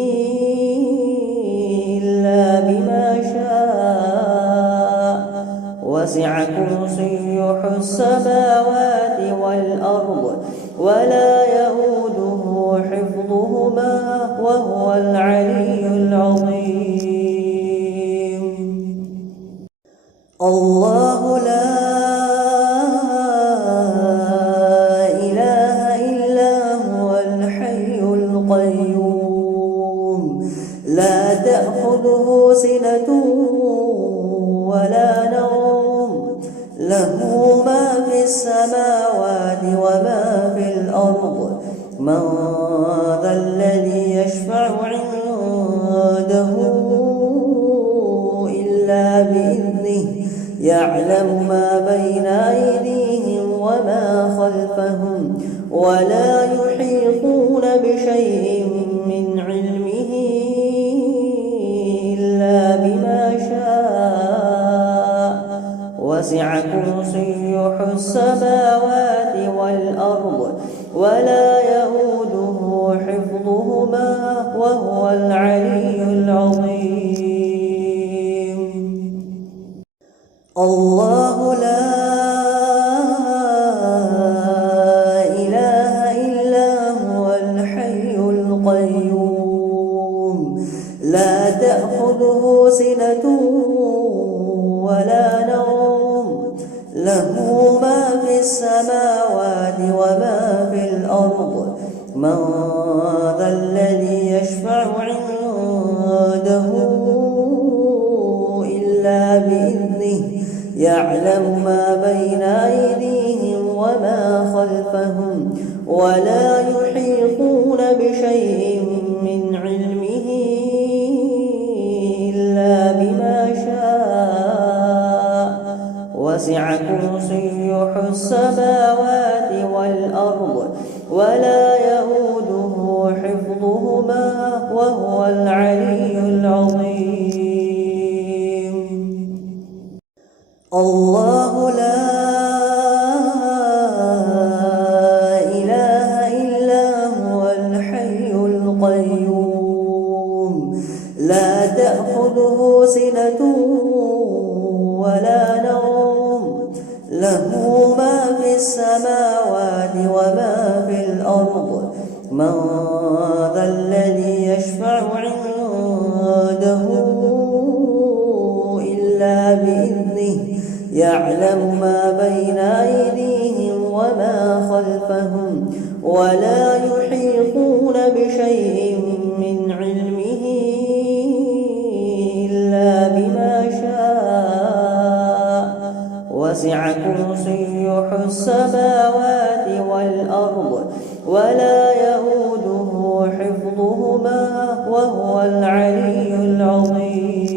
إلا بما شاء وسع كرسيه السماوات والأرض ولا يئوده حفظهما وهو العلي العظيم. الله لا إله إلا هو الحي القيوم لا تأخذه سنة ولا نوم له ما في السماوات وما في الأرض من ذا الذي يشفع عنده إلا بإذنه يعلم ما بين أيديهم وما خلفهم ولا يحيطون بشيء من علمه إلا بما شاء وسع كرسيه السماوات والأرض ولا يئوده حفظهما وهو العلي العظيم. الله لا إله إلا هو الحي القيوم لا تأخذه سنة ولا نوم له ما في السماوات وما في الأرض من ذا الذي يشفع عنده إلا بإذنه يعلم ما بين أيديهم وما خلفهم ولا يحيطون بشيء من علمه إلا بما شاء وسع كرسيه السماوات والأرض ولا يئوده حفظهما وهو العلي العظيم. الله لا إله إلا هو الحي القيوم لا تأخذه سنة ولا نوم له ما في السماوات وما في الأرض من ذا الذي يشفع عنده إلا بإذنه يعلم ما بين أيديهم وما خلفهم ولا يحيطون بشيء من علمه إلا بما شاء وسع كرسيه السماوات والأرض ولا يئوده حفظهما وهو العلي العظيم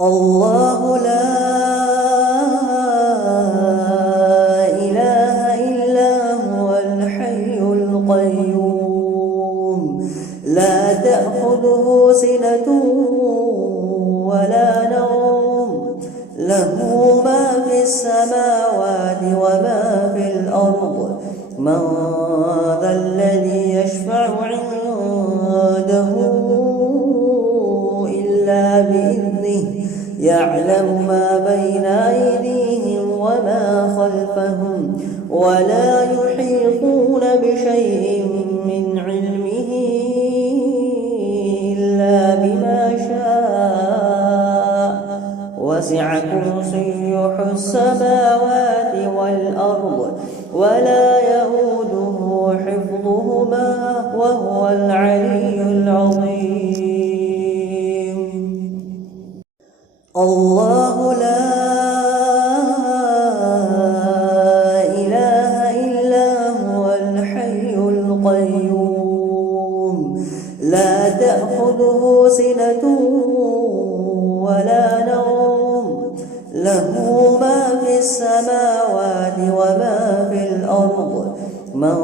الله لا إله إلا هو الحي القيوم لا تأخذه سنة ولا نوم له ما في السماوات وما في الأرض من ذا الذي يشفع عنده إلا بإذنه يعلم ما بين أيديهم وما خلفهم ولا يحيطون بشيء من علمه إلا بما شاء وسع كرسيه السماوات والأرض ولا يئوده حفظهما وهو العلي العظيم الله لا إله إلا هو الحي القيوم لا تأخذه سنة ولا نوم له ما في السماوات وما في الأرض من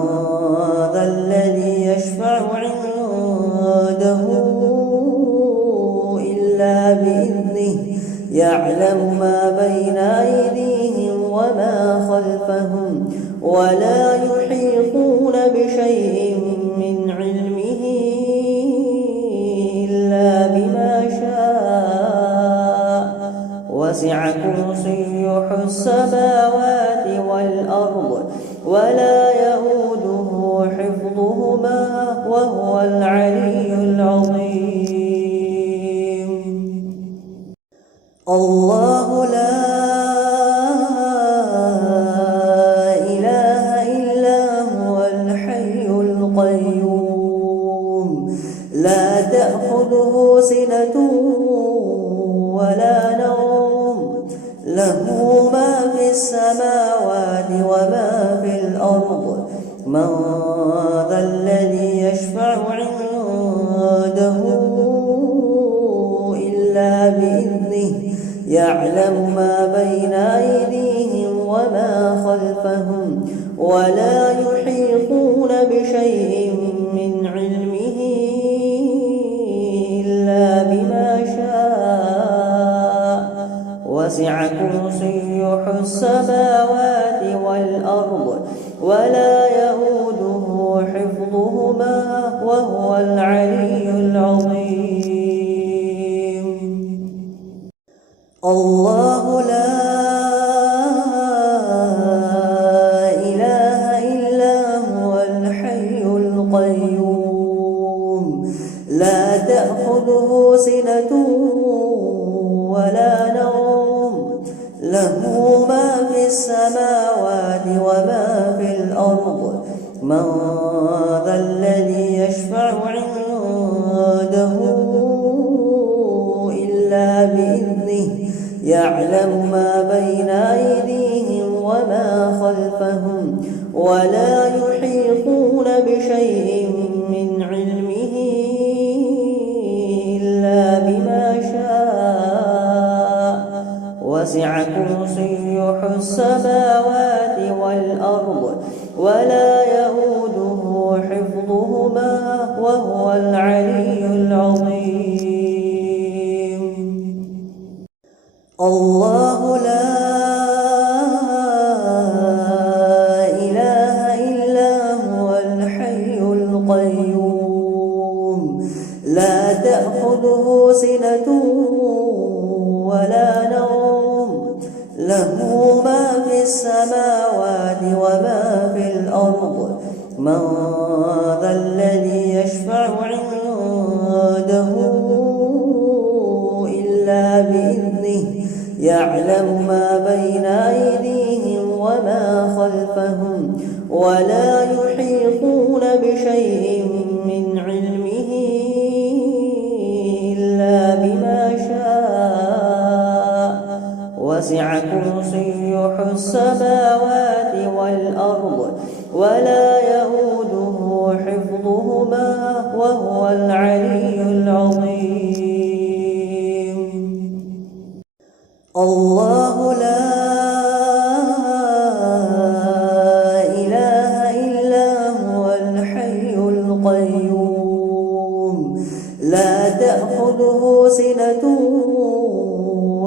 ذا الذي يشفع عنده إلا بإذنه يعلم ما بين أيديهم وما خلفهم ولا يحيطون بشيء من علمه إلا بما شاء وسع كرسيه السماوات والأرض ولا يئوده حفظهما وهو العلي العظيم الله لا إله إلا هو الحي القيوم لا تأخذه سنة ولا نوم له ما في السماوات وما في الأرض من ذا الذي يشفع عنده إلا بإذنه يعلم ما بين أيديهم وما خلفهم ولا يحيطون بشيء من علمه إلا بما شاء وسع كرسيه السماوات والأرض ولا يئوده حفظهما وهو العلي العظيم الله لا إله إلا هو الحي القيوم لا تأخذه سنة ولا نوم له ما في السماوات وما في الأرض من ذا الذي يشفع عنده إلا بإذنه يعلم ما بين أيديهم وما خلفهم ولا يحيطون بشيء من علمه إلا بما شاء وسع كرسيه السماوات والأرض ولا يئوده حفظهما وهو العلي العظيم الله لا إله إلا هو الحي القيوم لا تأخذه سنة ولا نوم له ما في السماوات السماوات وما في الأرض من ذا الذي يشفع عنده إلا بإذنه يعلم ما بين أيديهم وما خلفهم ولا يحيطون بشيء من علمه إلا بما شاء وسع كرسيه السماوات والأرض ولا يئوده حفظهما وهو العلي العظيم. الله لا إله إلا هو الحي القيوم لا تأخذه سنة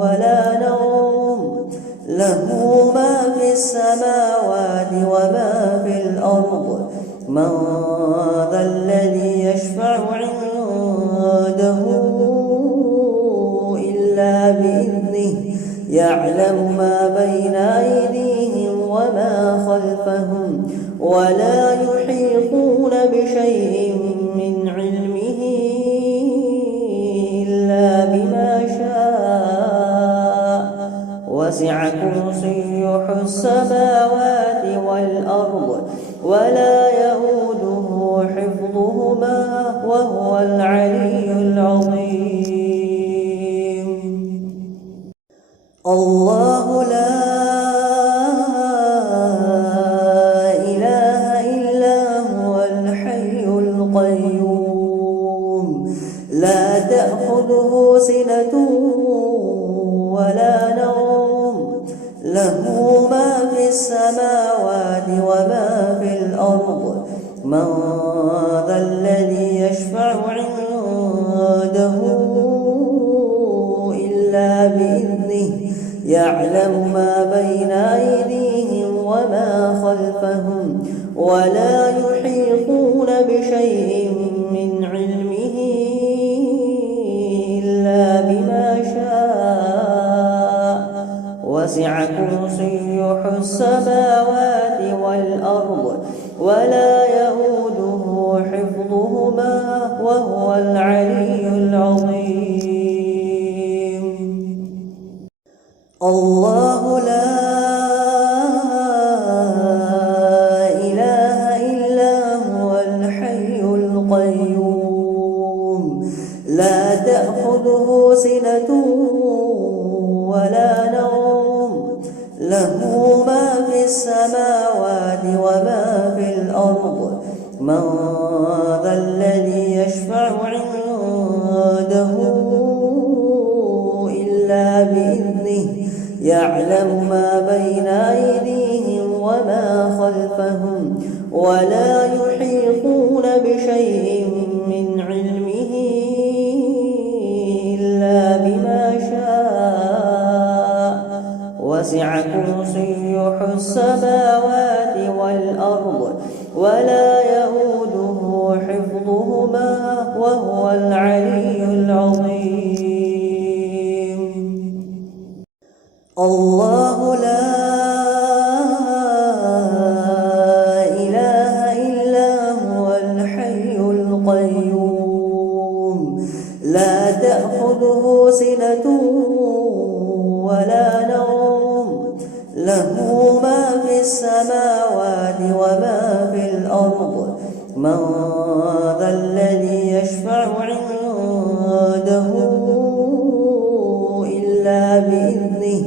ولا نوم له ما في السماوات وما في الأرض من ذا الذي يشفع عنده إلا بإذنه يعلم ما بين أيديهم وما خلفهم ولا يحيطون بشيء من علمه إلا بما شاء وسع كرسيه السماوات والأرض ولا يئوده حفظهما وهو العلي العظيم. الله لا إله إلا هو الحي القيوم لا تأخذه سنة ولا نوم له ما في السماوات وما في الأرض من ذا الذي يشفع عنده إلا بإذنه يعلم ما بين أيديهم وما خلفهم ولا يحيطون بشيء من علمه إلا بما شاء وسع كرسيه السماوات والأرض ولا يئوده حفظهما وهو العلي العظيم. الله لا إله إلا هو الحي القيوم لا تأخذه سنة ولا نوم له ما في السماوات وما في الأرض من ذا الذي يشفع عنده إلا بإذنه يعلم ما بين أيديهم وما خلفهم ولا يحيطون بشيء من علمه إلا بما شاء وسع كرسيه السماوات والأرض ولا يئوده حفظهما وهو العلي العظيم. الله لا إله إلا هو الحي القيوم لا تأخذه سنة ولا نوم له ما في السماوات وما في الأرض من ذا الذي يشفع عنده إلا بإذنه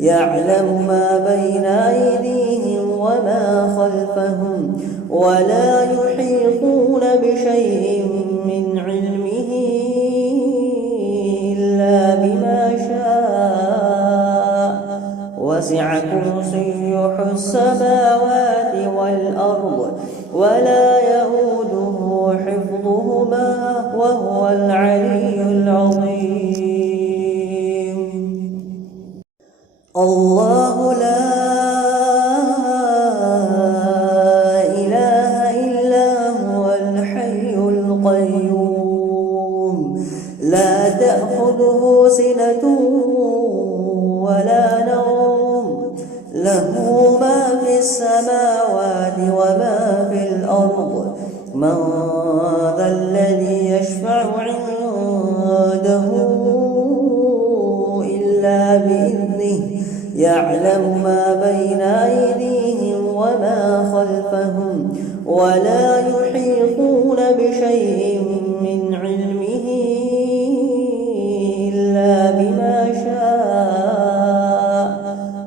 يعلم ما بين أيديهم وما خلفهم ولا يحيطون بشيء من علمه إلا بما شاء وسع كرسيه السماوات والأرض ولا يئوده حفظهما وهو العلي العظيم. الله لا إله إلا هو الحي القيوم لا تأخذه سنة ولا نوم له ما في السماوات السماوات وما في الأرض من ذا الذي يشفع عنده إلا بإذنه يعلم ما بين أيديهم وما خلفهم ولا يحيطون بشيء من علمه إلا بما شاء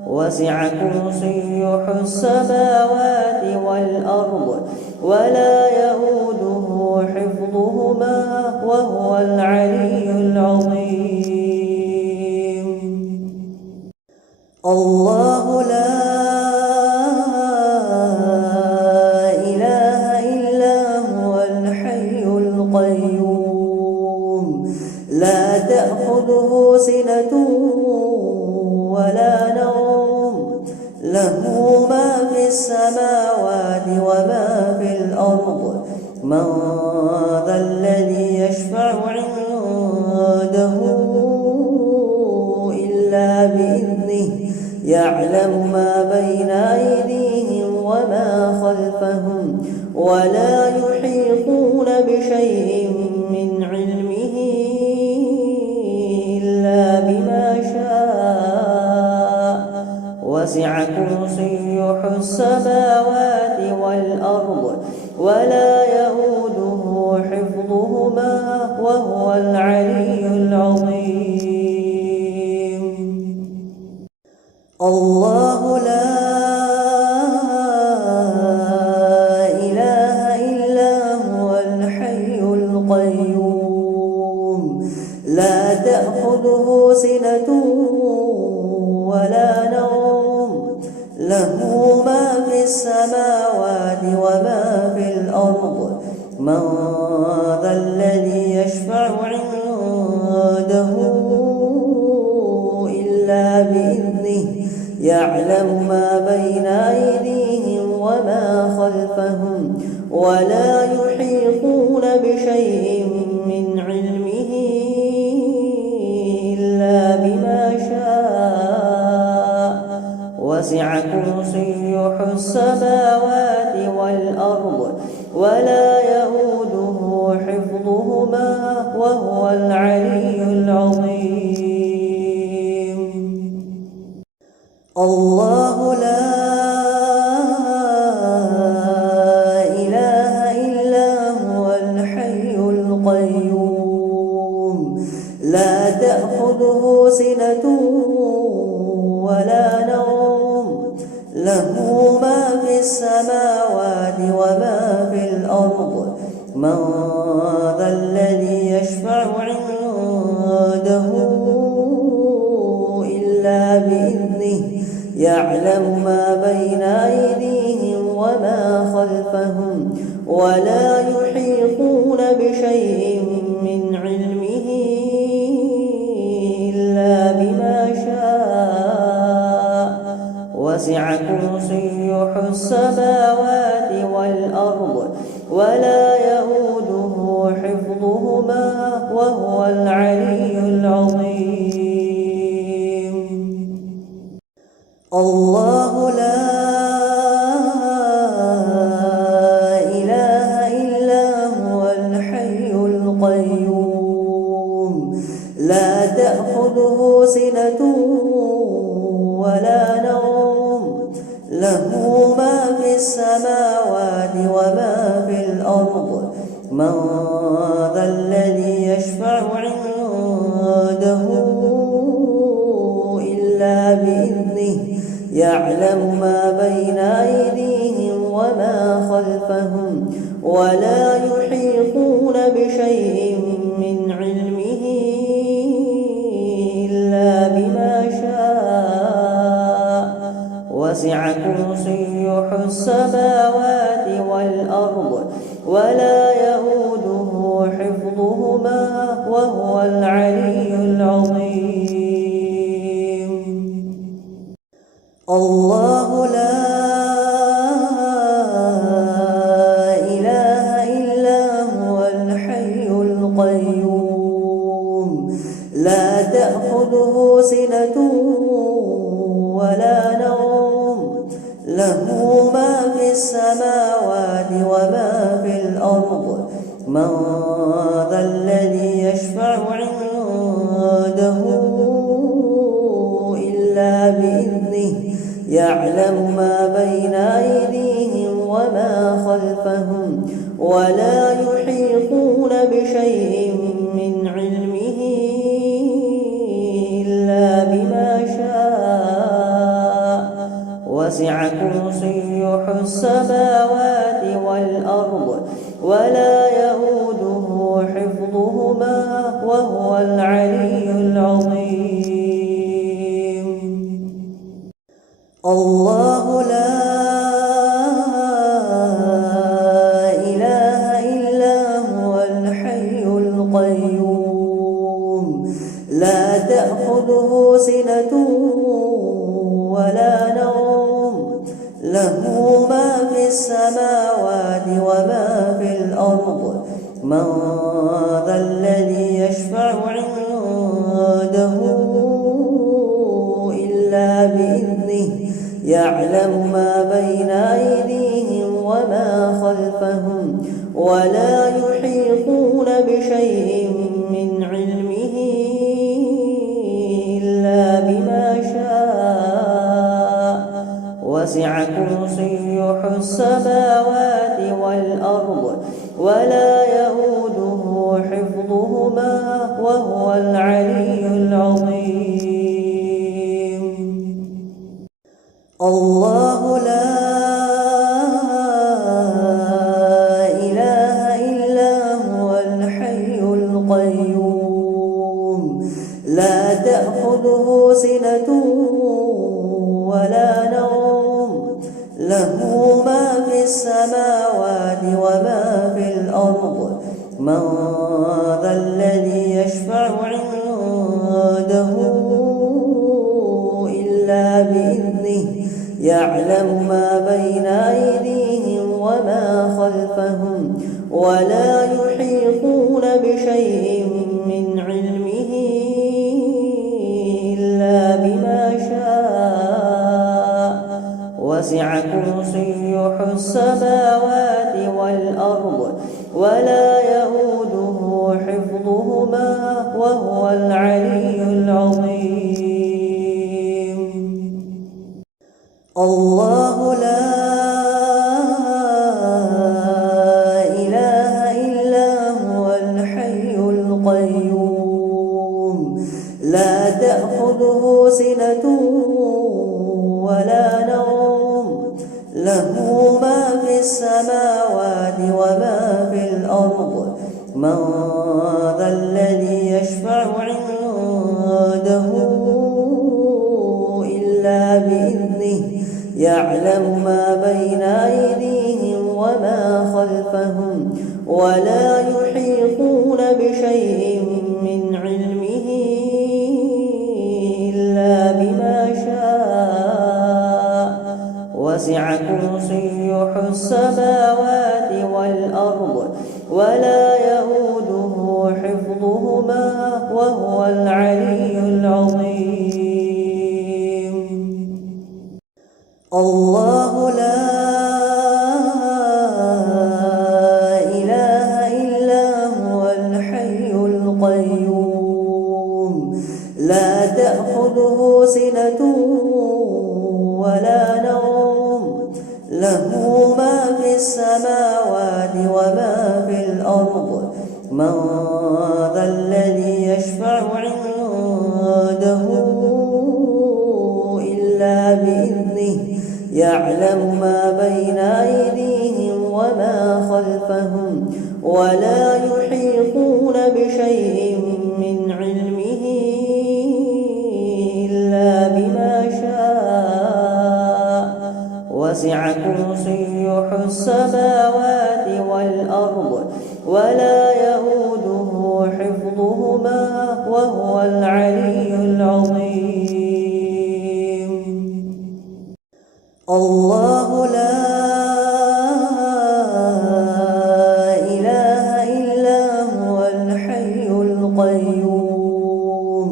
وسع كرسيه السماوات والأرض ولا يئوده حفظهما وهو العلي العظيم. الله لا إله إلا هو الحي القيوم لا تأخذه سنة ولا نوم له ما في السماوات وما في الأرض من ذا الذي يشفع عنده إلا بإذنه يعلم ما بين أيديهم وما خلفهم ولا يحيطون بشيء من علمه إلا بما شاء وسع كرسيه السماوات والأرض ولا يئوده حفظهما وهو العلي العظيم. الله لا إله إلا هو الحي القيوم لا تأخذه سنة ولا نوم له ما في السماوات وما في الأرض من ذا الذي يشفع عنده إلا بإذنه يعلم ما بين أيديهم وما خلفهم ولا يحيطون بشيء من علمه إلا بما شاء وسع كرسيه السماوات والأرض ولا يئوده حفظهما وهو العلي العظيم. الله لا إله إلا هو الحي القيوم لا تأخذه سنة ولا نوم له ما في السماوات وما في الأرض من ذا الذي يشفع عنده إلا بإذنه يعلم ما بين أيديهم وما خلفهم ولا يحيطون بشيء من علمه إلا بما شاء وسع كرسيه السماوات والأرض ولا يئوده حفظهما وهو العلي العظيم. الله لا إله إلا هو الحي القيوم لا تأخذه سنة ولا نوم له ما في السماوات وما في الأرض من ذا الذي يشفع عنده إلا بإذنه يعلم ما بين أيديهم وما خلفهم ولا يحيطون بشيء من علمه إلا بما شاء وسع كرسيه السماوات والأرض ولا يئوده حفظهما وهو العلي العظيم. الله لا إله إلا هو الحي القيوم لا تأخذه سنة ولا نوم له ما السماوات وما في الأرض من ذا الذي يشفع عنده إلا بإذنه يعلم ما بين أيديهم وما خلفهم ولا يحيطون بشيء من علمه إلا بما شاء وسع كرسيه السماوات والأرض ولا يئوده حفظهما وهو العلي العظيم. الله لا إله إلا هو الحي القيوم لا تأخذه سنة ولا نوم له ما في السماوات وما في الأرض من ذا الذي يشفع عنده إلا بإذنه يعلم ما بين أيديهم وما خلفهم ولا يحيطون بشيء من علمه إلا بما شاء وسع كرسيه السماوات والأرض ولا يئوده حفظهما وهو العلي العظيم. الله لا إله إلا هو الحي القيوم لا تأخذه سنة ولا نوم له ما في السماوات وما في الأرض من ذا الذي يشفع عنده إلا بإذنه يعلم ما بين أيديهم وما خلفهم ولا يحيطون بشيء من علمه إلا بما شاء وسع كرسيه السماوات والأرض ولا يئوده حفظهما وهو العلي العظيم. الله لا إله إلا هو الحي القيوم لا تأخذه سنة ولا نوم له ما في السماوات وما في الأرض من ذا الذي يشفع عنده إلا بإذنه يعلم ما بين أيديهم وما خلفهم ولا يحيطون بشيء من علمه إلا بما شاء وسع كرسيه السماوات والأرض ولا يئوده حفظهما وهو العلي العظيم. الله لا إله إلا هو الحي القيوم لا تأخذه سنة ولا نوم له ما في السماوات وما في الأرض من ذا الذي يشفع عنده إلا بإذنه يعلم ما بين أيديهم وما خلفهم ولا يحيطون بشيء من علمه إلا بما شاء وسع كرسيه السماوات والأرض ولا يئوده حفظهما وهو العلي العظيم. الله لا إله إلا هو الحي القيوم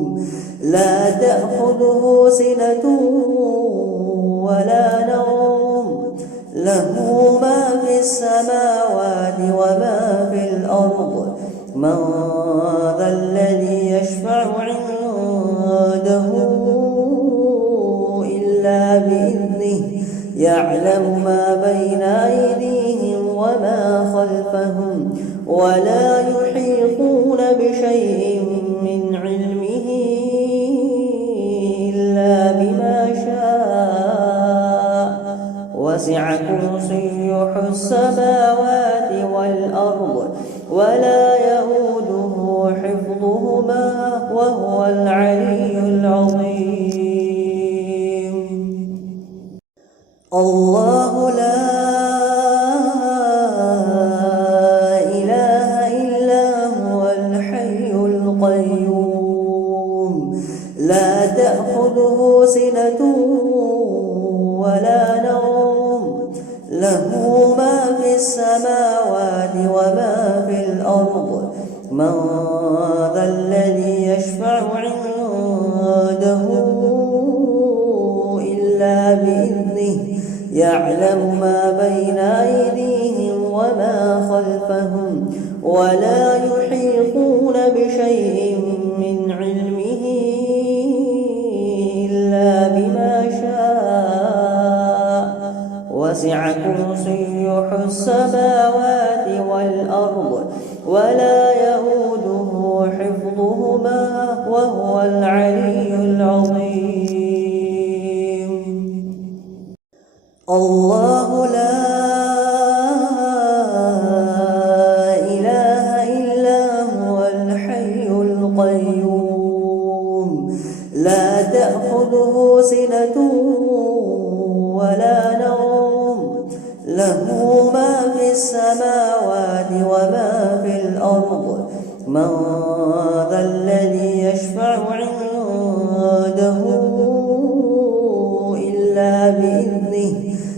لا تأخذه سنة ولا نوم له ما في السماوات وما في الأرض من ذا الذي يشفع عنده إلا بإذنه يعلم ما بين أيديهم وما خلفهم ولا يحيطون بشيء من علمه إلا بما شاء وسع كرسيه السماوات والأرض ولا يئوده حفظهما وهو العلي العظيم. الله لا إله إلا هو الحي القيوم لا تأخذه سنة ولا نوم له ما في السماوات وما في الأرض من ذا الذي يشفع عنده إلا بإذنه يعلم ما بين أيديهم وما خلفهم ولا يحيطون بشيء من علمه إلا بما شاء وسع كرسيه السماوات والأرض ولا يئوده حفظهما وهو العلي العظيم. الله لا إله إلا هو الحي القيوم لا تأخذه سنة ولا نوم له ما في السماوات وما في الأرض من ذا الذي يشفع عنده إلا بإذنه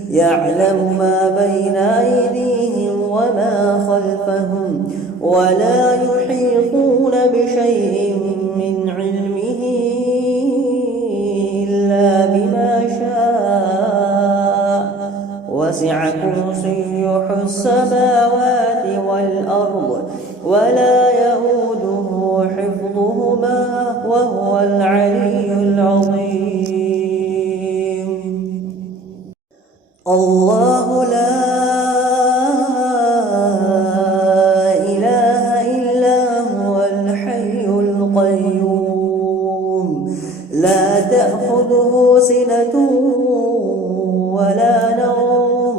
يعلم ما بين أيديهم وما خلفهم ولا يحيطون بشيء من علمه إلا بما شاء وسع كرسيه السماوات والأرض ولا يئوده حفظهما وهو العلي العظيم. الله لا إله إلا هو الحي القيوم لا تأخذه سنة ولا نوم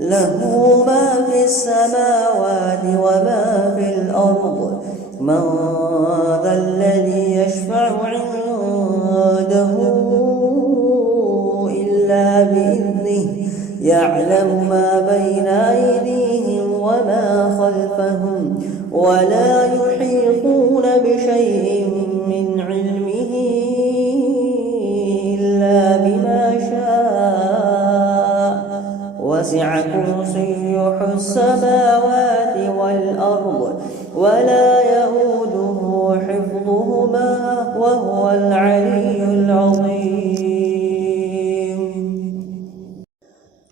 له ما في السماوات وما في الأرض من ذا الذي يشفع عنده إلا بإذنه يعلم ما بين أيديهم وما خلفهم ولا يحيطون بشيء من علمه إلا بما شاء وسع كرسيه السماوات والأرض ولا يئوده حفظهما وهو العلي العظيم.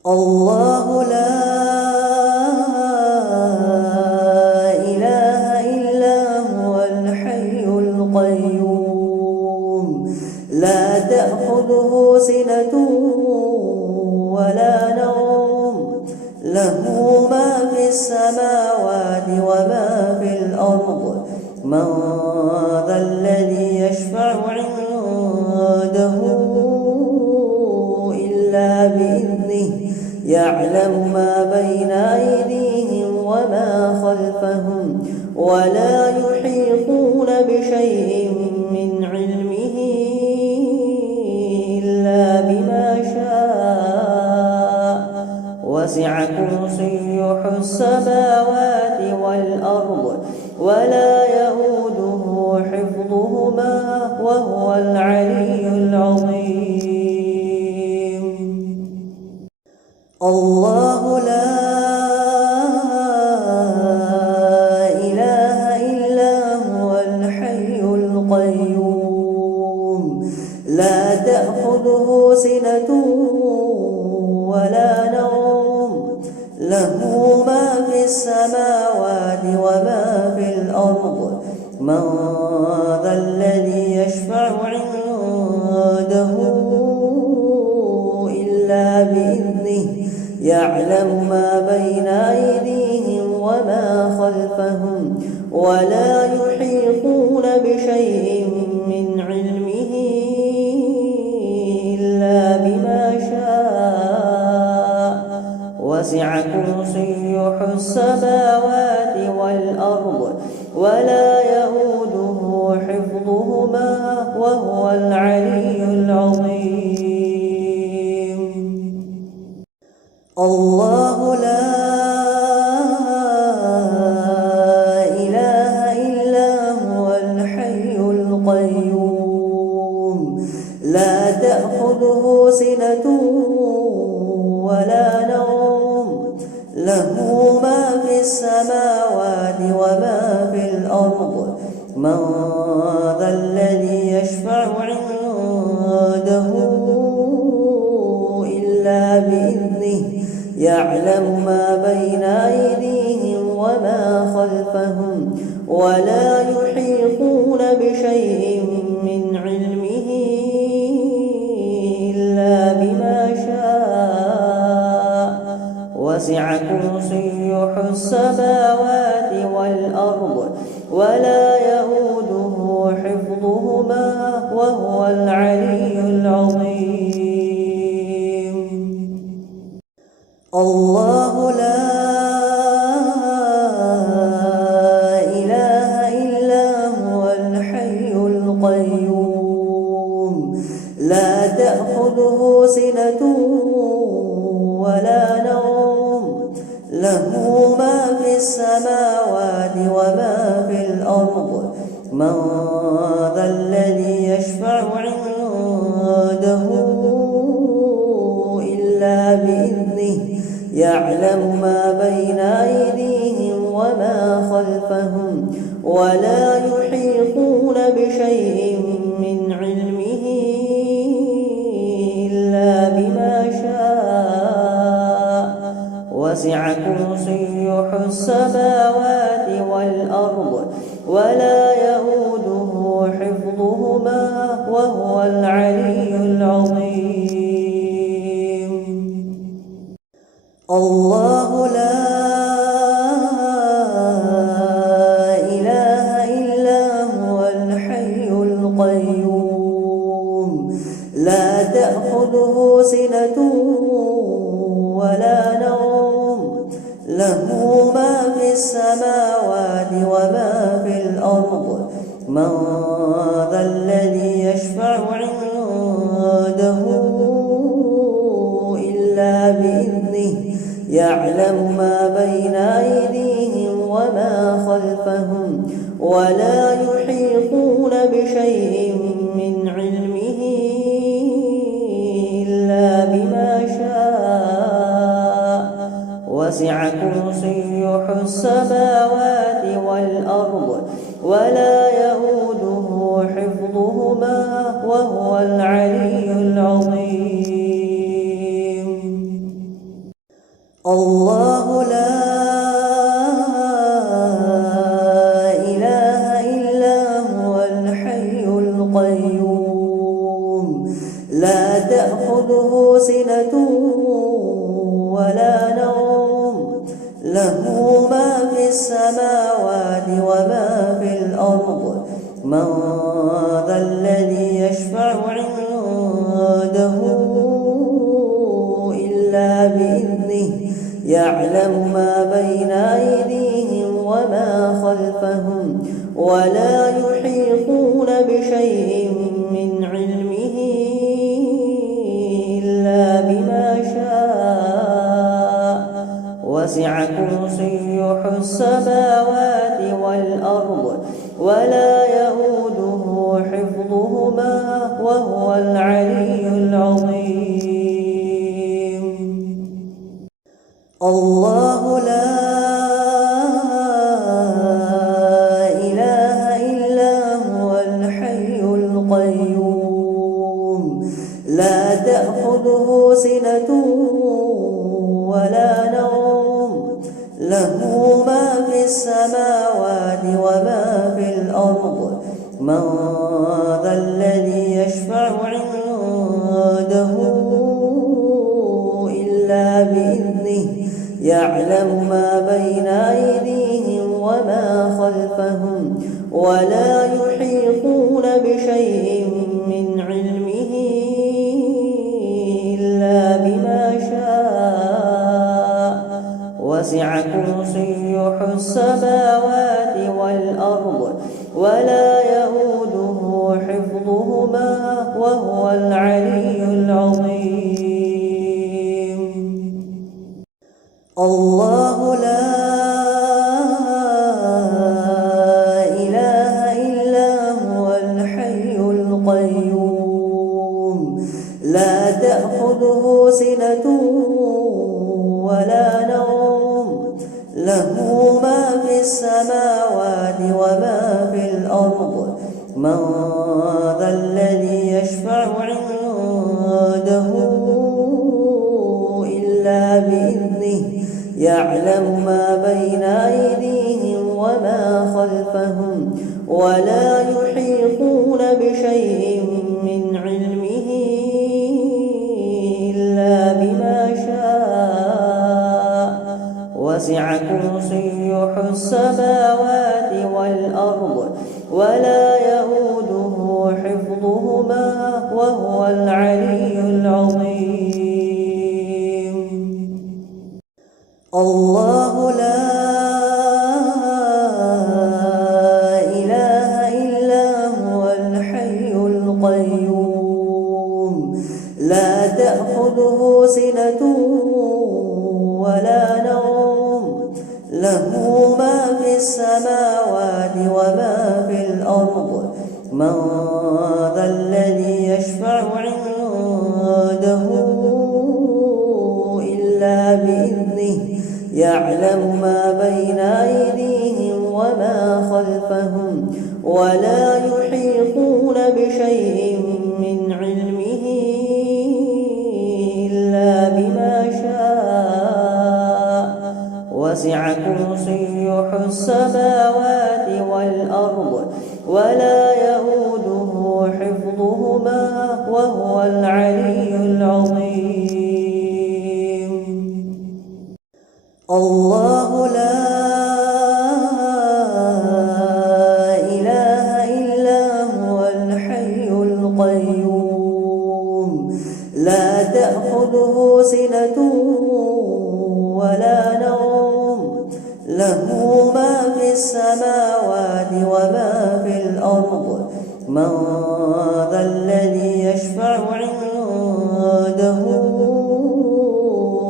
الله لا إله إلا هو الحي القيوم لا تأخذه سنة ولا نوم له ما في السماوات وما في الأرض من ذا الذي يشفع عنده إلا بإذنه يعلم ما بين أيديهم وما خلفهم ولا يحيطون بشيء من علمه إلا بما شاء وسع كرسيه السماوات والأرض ولا يئوده حفظهما وهو العلي العظيم. الله لا إله إلا هو الحي القيوم لا تأخذه سنة ولا نوم له ما في السماوات وما في الأرض من ذا الذي يشفع عنده إلا بإذنه يعلم ما بين أيديهم وما خلفهم ولا يحيطون بشيء من علمه إلا بما شاء وسع كرسيه السماوات والأرض ولا يئوده حفظهما وهو العلي العظيم. الله لا إله إلا هو الحي القيوم لا تأخذه سنة ولا نوم له ما في السماوات وما في الأرض من ذا الذي يشفع عنده إلا بإذنه يعلم ما بين أيديهم وما خلفهم ولا يحيطون بشيء من علمه إلا بما شاء وسع كرسيه السماوات والأرض ولا يئوده حفظهما وهو العلي العظيم. الله لا إله إلا هو الحي القيوم لا تأخذه سنة ولا نوم له ما في السماوات وما في الأرض من ذا الذي يشفع عنده إلا بإذنه يعلم ما بين أيديهم وما خلفهم ولا يحيطون بشيء من علمه إلا بما شاء وسع كرسيه السماوات والأرض ولا يئوده حفظهما وهو العلي العظيم. الله لا إله إلا هو الحي القيوم لا تأخذه سنة ولا نوم له ما في السماوات وما في الأرض من ذا الذي يشفع عنده إلا بإذنه يعلم ما بين أيديهم وما خلفهم ولا يحيطون بشيء من علمه إلا بما شاء وسع كرسيه السماوات والأرض ولا يئوده حفظهما وهو العلي العظيم. الله لا إله إلا هو الحي القيوم لا تأخذه سنة ولا نوم له ما في السماوات وما في الأرض من ذا الذي يشفع عنده إلا بإذنه يعلم ما بين أيديهم وما خلفهم ولا يحيطون بشيء من علمه إلا بما شاء وسع كرسيه السماوات والأرض ولا يئوده حفظهما وهو العلي العظيم. الله لا إله إلا هو الحي القيوم لا تأخذه سنة ولا نوم له ما في السماوات وما في الأرض من ذا الذي يشفع عنده إلا بإذنه يعلم ما بين أيديهم وما خلفهم ولا يحيطون بشيء من علمه إلا بما شاء وسع كرسيه السماوات والأرض ولا يئوده حفظهما وهو العلي العظيم. الله لا إله إلا هو الحي القيوم لا تأخذه سنة ولا نوم له ما في السماوات وما في الأرض من ذا الذي يشفع عنده إلا بإذنه يعلم ما بين أيديهم وما خلفهم ولا يحيطون بشيء من علمه إلا بما شاء وسع كرسيه السماوات والأرض ولا يئوده حفظهما وهو العلي العظيم. الله لا إله إلا هو الحي القيوم لا تأخذه سنة ولا نوم له ما في السماوات وما في الأرض من ذا الذي يشفع عنده إلا بإذنه يعلم ما بين أيديهم وما خلفهم ولا يحيطون بشيء من علمه إلا بما شاء وسع كرسيه السماوات والأرض ولا يئوده حفظهما وهو العلي العظيم. الله لا إله إلا هو الحي القيوم لا تأخذه سنة ولا نوم له ما في السماوات وما في الأرض من ذا الذي يشفع عنده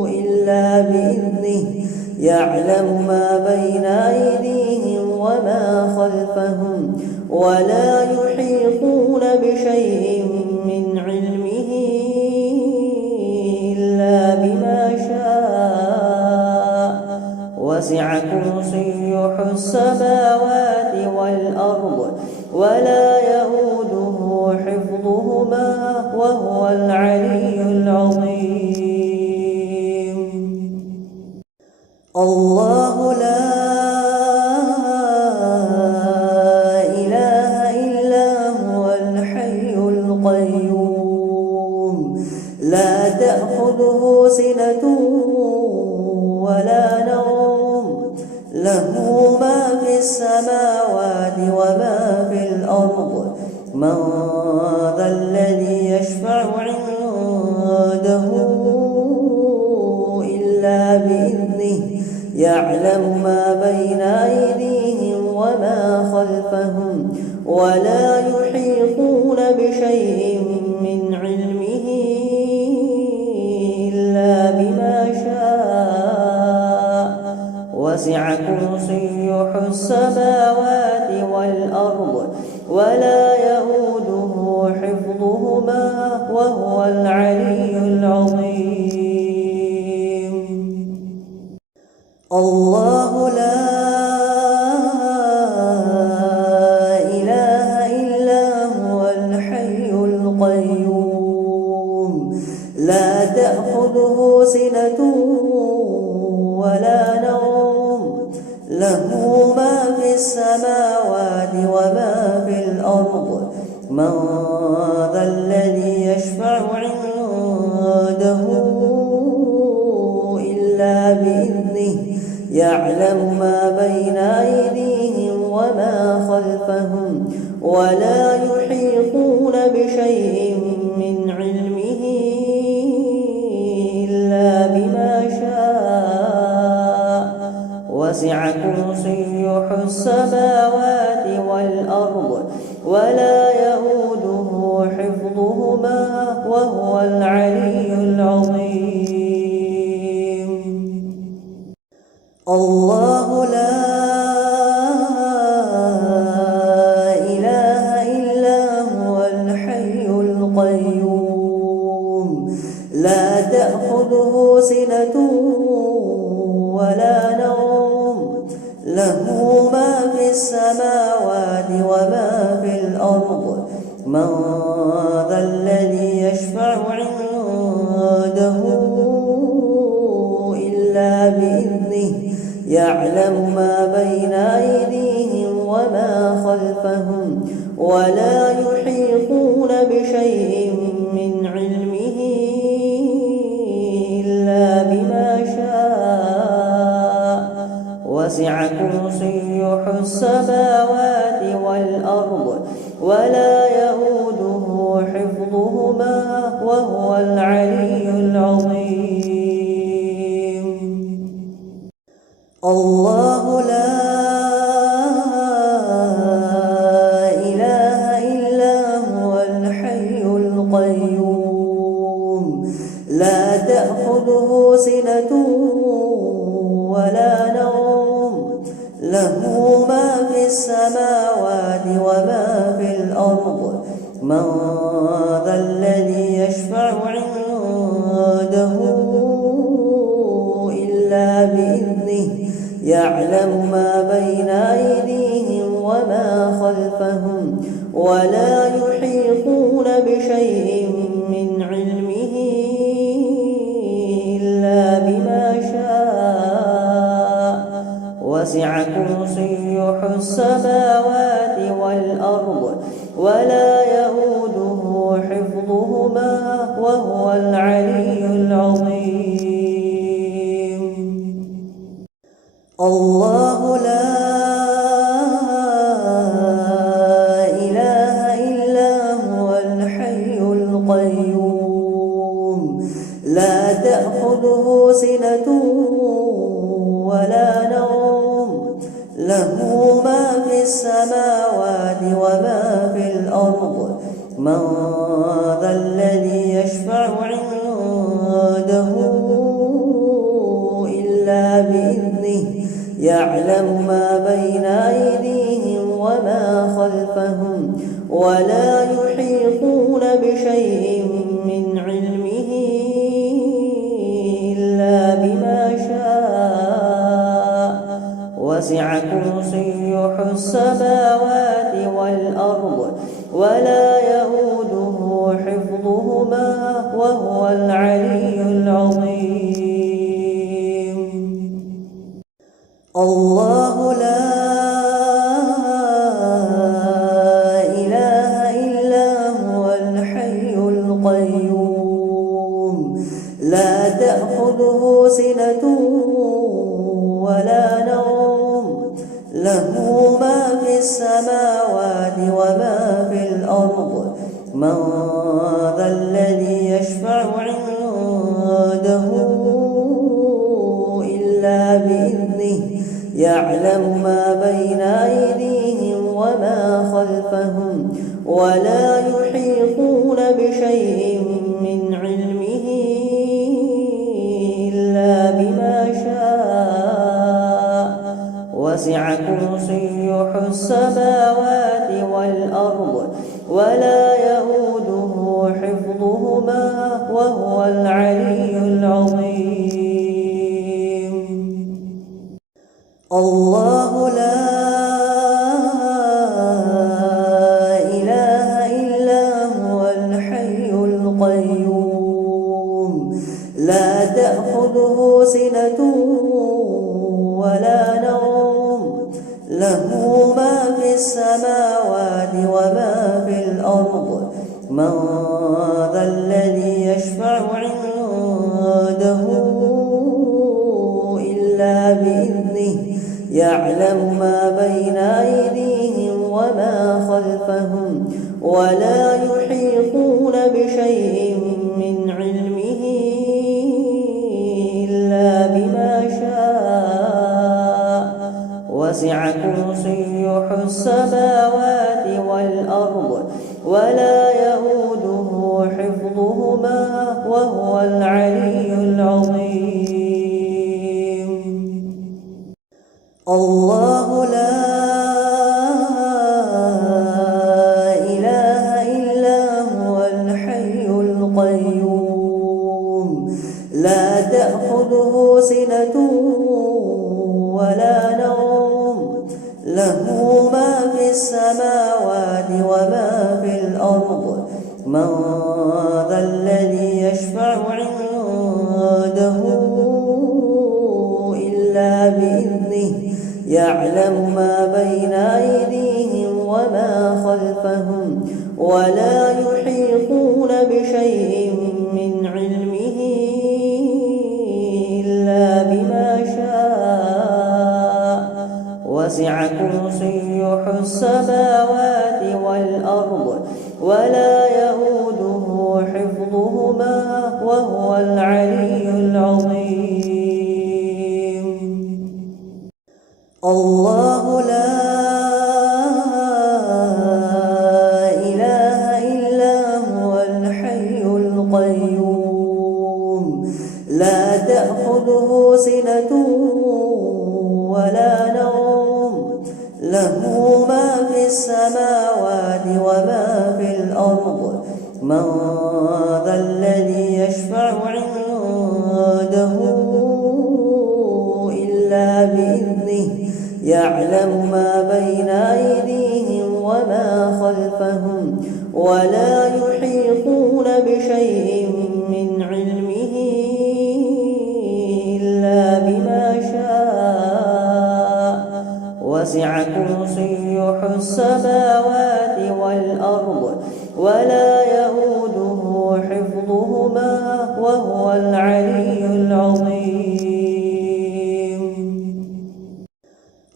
إلا بإذنه يعلم ما بين أيديهم وما خلفهم ولا يحيطون بشيء من علمه إلا بما شاء وسع كرسيه السماوات والأرض ولا يئوده حفظهما وهو العلي العظيم. الله لا إله إلا هو الحي القيوم لا تأخذه سنة ولا نوم له ما في السماوات وما في الأرض من ذا الذي يشفع عنده إلا بإذنه يعلم ما بين أيديهم وما خلفهم ولا يحيطون بشيء من علمه إلا بما شاء وسع كرسيه السماوات والأرض ولا يئوده حفظهما وهو العلي العظيم. الله لا إله إلا هو الحي القيوم لا تأخذه سنة ولا نوم له ما في السماوات وما في الأرض من ذا الذي يشفع عنده إلا بإذنه يعلم ما بين أيديهم وما خلفهم ولا يحيطون بشيء من علمه إلا بما شاء وسع كرسيه السماوات والأرض ولا يئوده حفظهما وهو العلي العظيم. الله لا إله إلا هو الحي القيوم لا تأخذه سنة ولا نوم له ما في السماوات وما في الأرض من ذا الذي يشفع عنده إلا بإذنه يعلم ما بين أيديهم وما خلفهم ولا يحيطون بشيء من علمه إلا بما شاء وسع كرسيه السماوات والأرض ولا يئوده حفظهما وهو العلي العظيم. الله لا إله إلا هو الحي القيوم لا تأخذه سنة ولا نوم له ما في السماوات وما في الأرض من ذا الذي يشفع عنده إلا بإذنه يعلم ما بين أيديهم وما خلفهم ولا يحيطون بشيء من علمه إلا بما شاء وسع كرسيه السماوات والأرض ولا يئوده حفظهما وهو العلي العظيم. الله لا إله إلا هو الحي القيوم لا تأخذه سنة ولا نوم له ما في السماوات وما في الأرض من ذا الذي يشفع عنده إلا بإذنه يعلم ما بين أيديهم وما خلفهم ولا يحيطون بشيء من علمه إلا بما شاء وسع كرسيه السماوات والأرض ولا يئوده حفظهما وهو العلي العظيم. الله لا إله إلا هو الحي القيوم لا تأخذه سنة ولا نوم له ما في السماوات وما في الأرض من ذا الذي يشفع عنده إلا بإذنه يعلم ما بين أيديهم وما خلفهم ولا يحيطون بشيء من علمه إلا بما شاء وسع كرسيه السماوات والأرض ولا يئوده حفظهما وهو العلي العظيم. الله لا إله إلا هو الحي القيوم لا تأخذه سنة ولا نوم له ما في السماوات وما في الأرض. من ذا الذي يشفع عنده إلا بإذنه. يعلم ما بين أيديهم وما خلفهم ولا يحيطون بشيء من علمه إلا بما شاء. وسع كرسيه السماوات والأرض ولا يئوده حفظهما وهو العلي العظيم. الله لا إله إلا هو الحي القيوم لا تأخذه سنة ولا نوم. له ما في السماوات وما في الأرض. من ذا الذي يشفع عنده إلا بإذنه. يعلم ما بين أيديهم وما خلفهم ولا يحيطون بشيء من علمه إلا بما شاء. وسع كرسيه السماوات والأرض ولا يئوده حفظهما وهو العلي العظيم. الله لا إله إلا هو الحي القيوم لا تأخذه سنة ولا نوم. له ما في السماوات وما في الأرض. من ذا الذي يشفع عنده إلا بإذنه. يعلم ما بين أيديهم وما خلفهم ولا يحيطون بشيء من علمه إلا بما شاء. وسع كرسيه السماوات والأرض ولا يئوده حفظهما وهو العلي العظيم.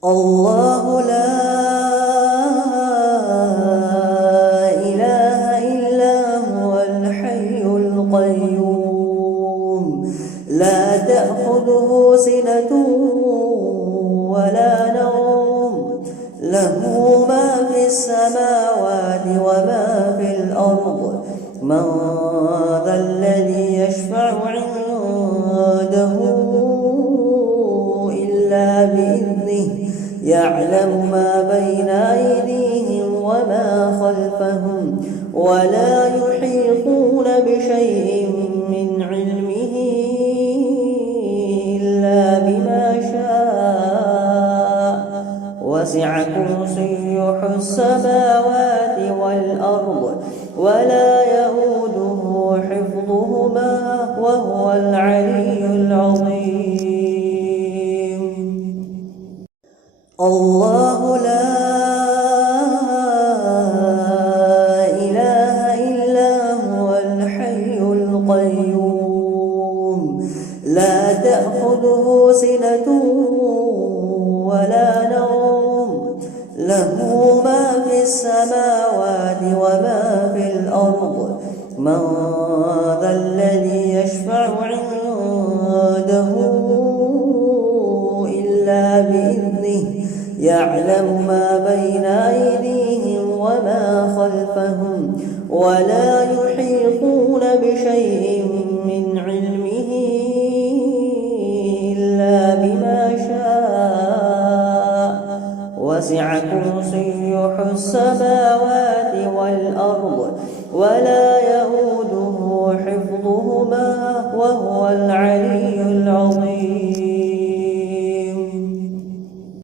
الله لا إله إلا هو الحي القيوم لا تأخذه سنة ولا نوم. له ما في السماوات وما في الأرض. من ذا الذي يشفع عنده إلا بإذنه. يعلم ما بين أيديهم وما خلفهم ولا يحيطون بشيء من علمه إلا بما شاء. وسع كرسيه السماوات والأرض ولا يئوده حفظهما وهو العلي العظيم. الله لا إله إلا هو الحي القيوم لا تأخذه سنة ولا نوم. له ما في السماوات وما في الأرض. من ذا الذي يشفع عنده إلا بإذنه. يعلم ما بين أيديهم وما خلفهم ولا يحيطون بشيء من علمه إلا بما شاء. وسع كرسيه السماوات والأرض ولا يئوده حفظهما وهو العلي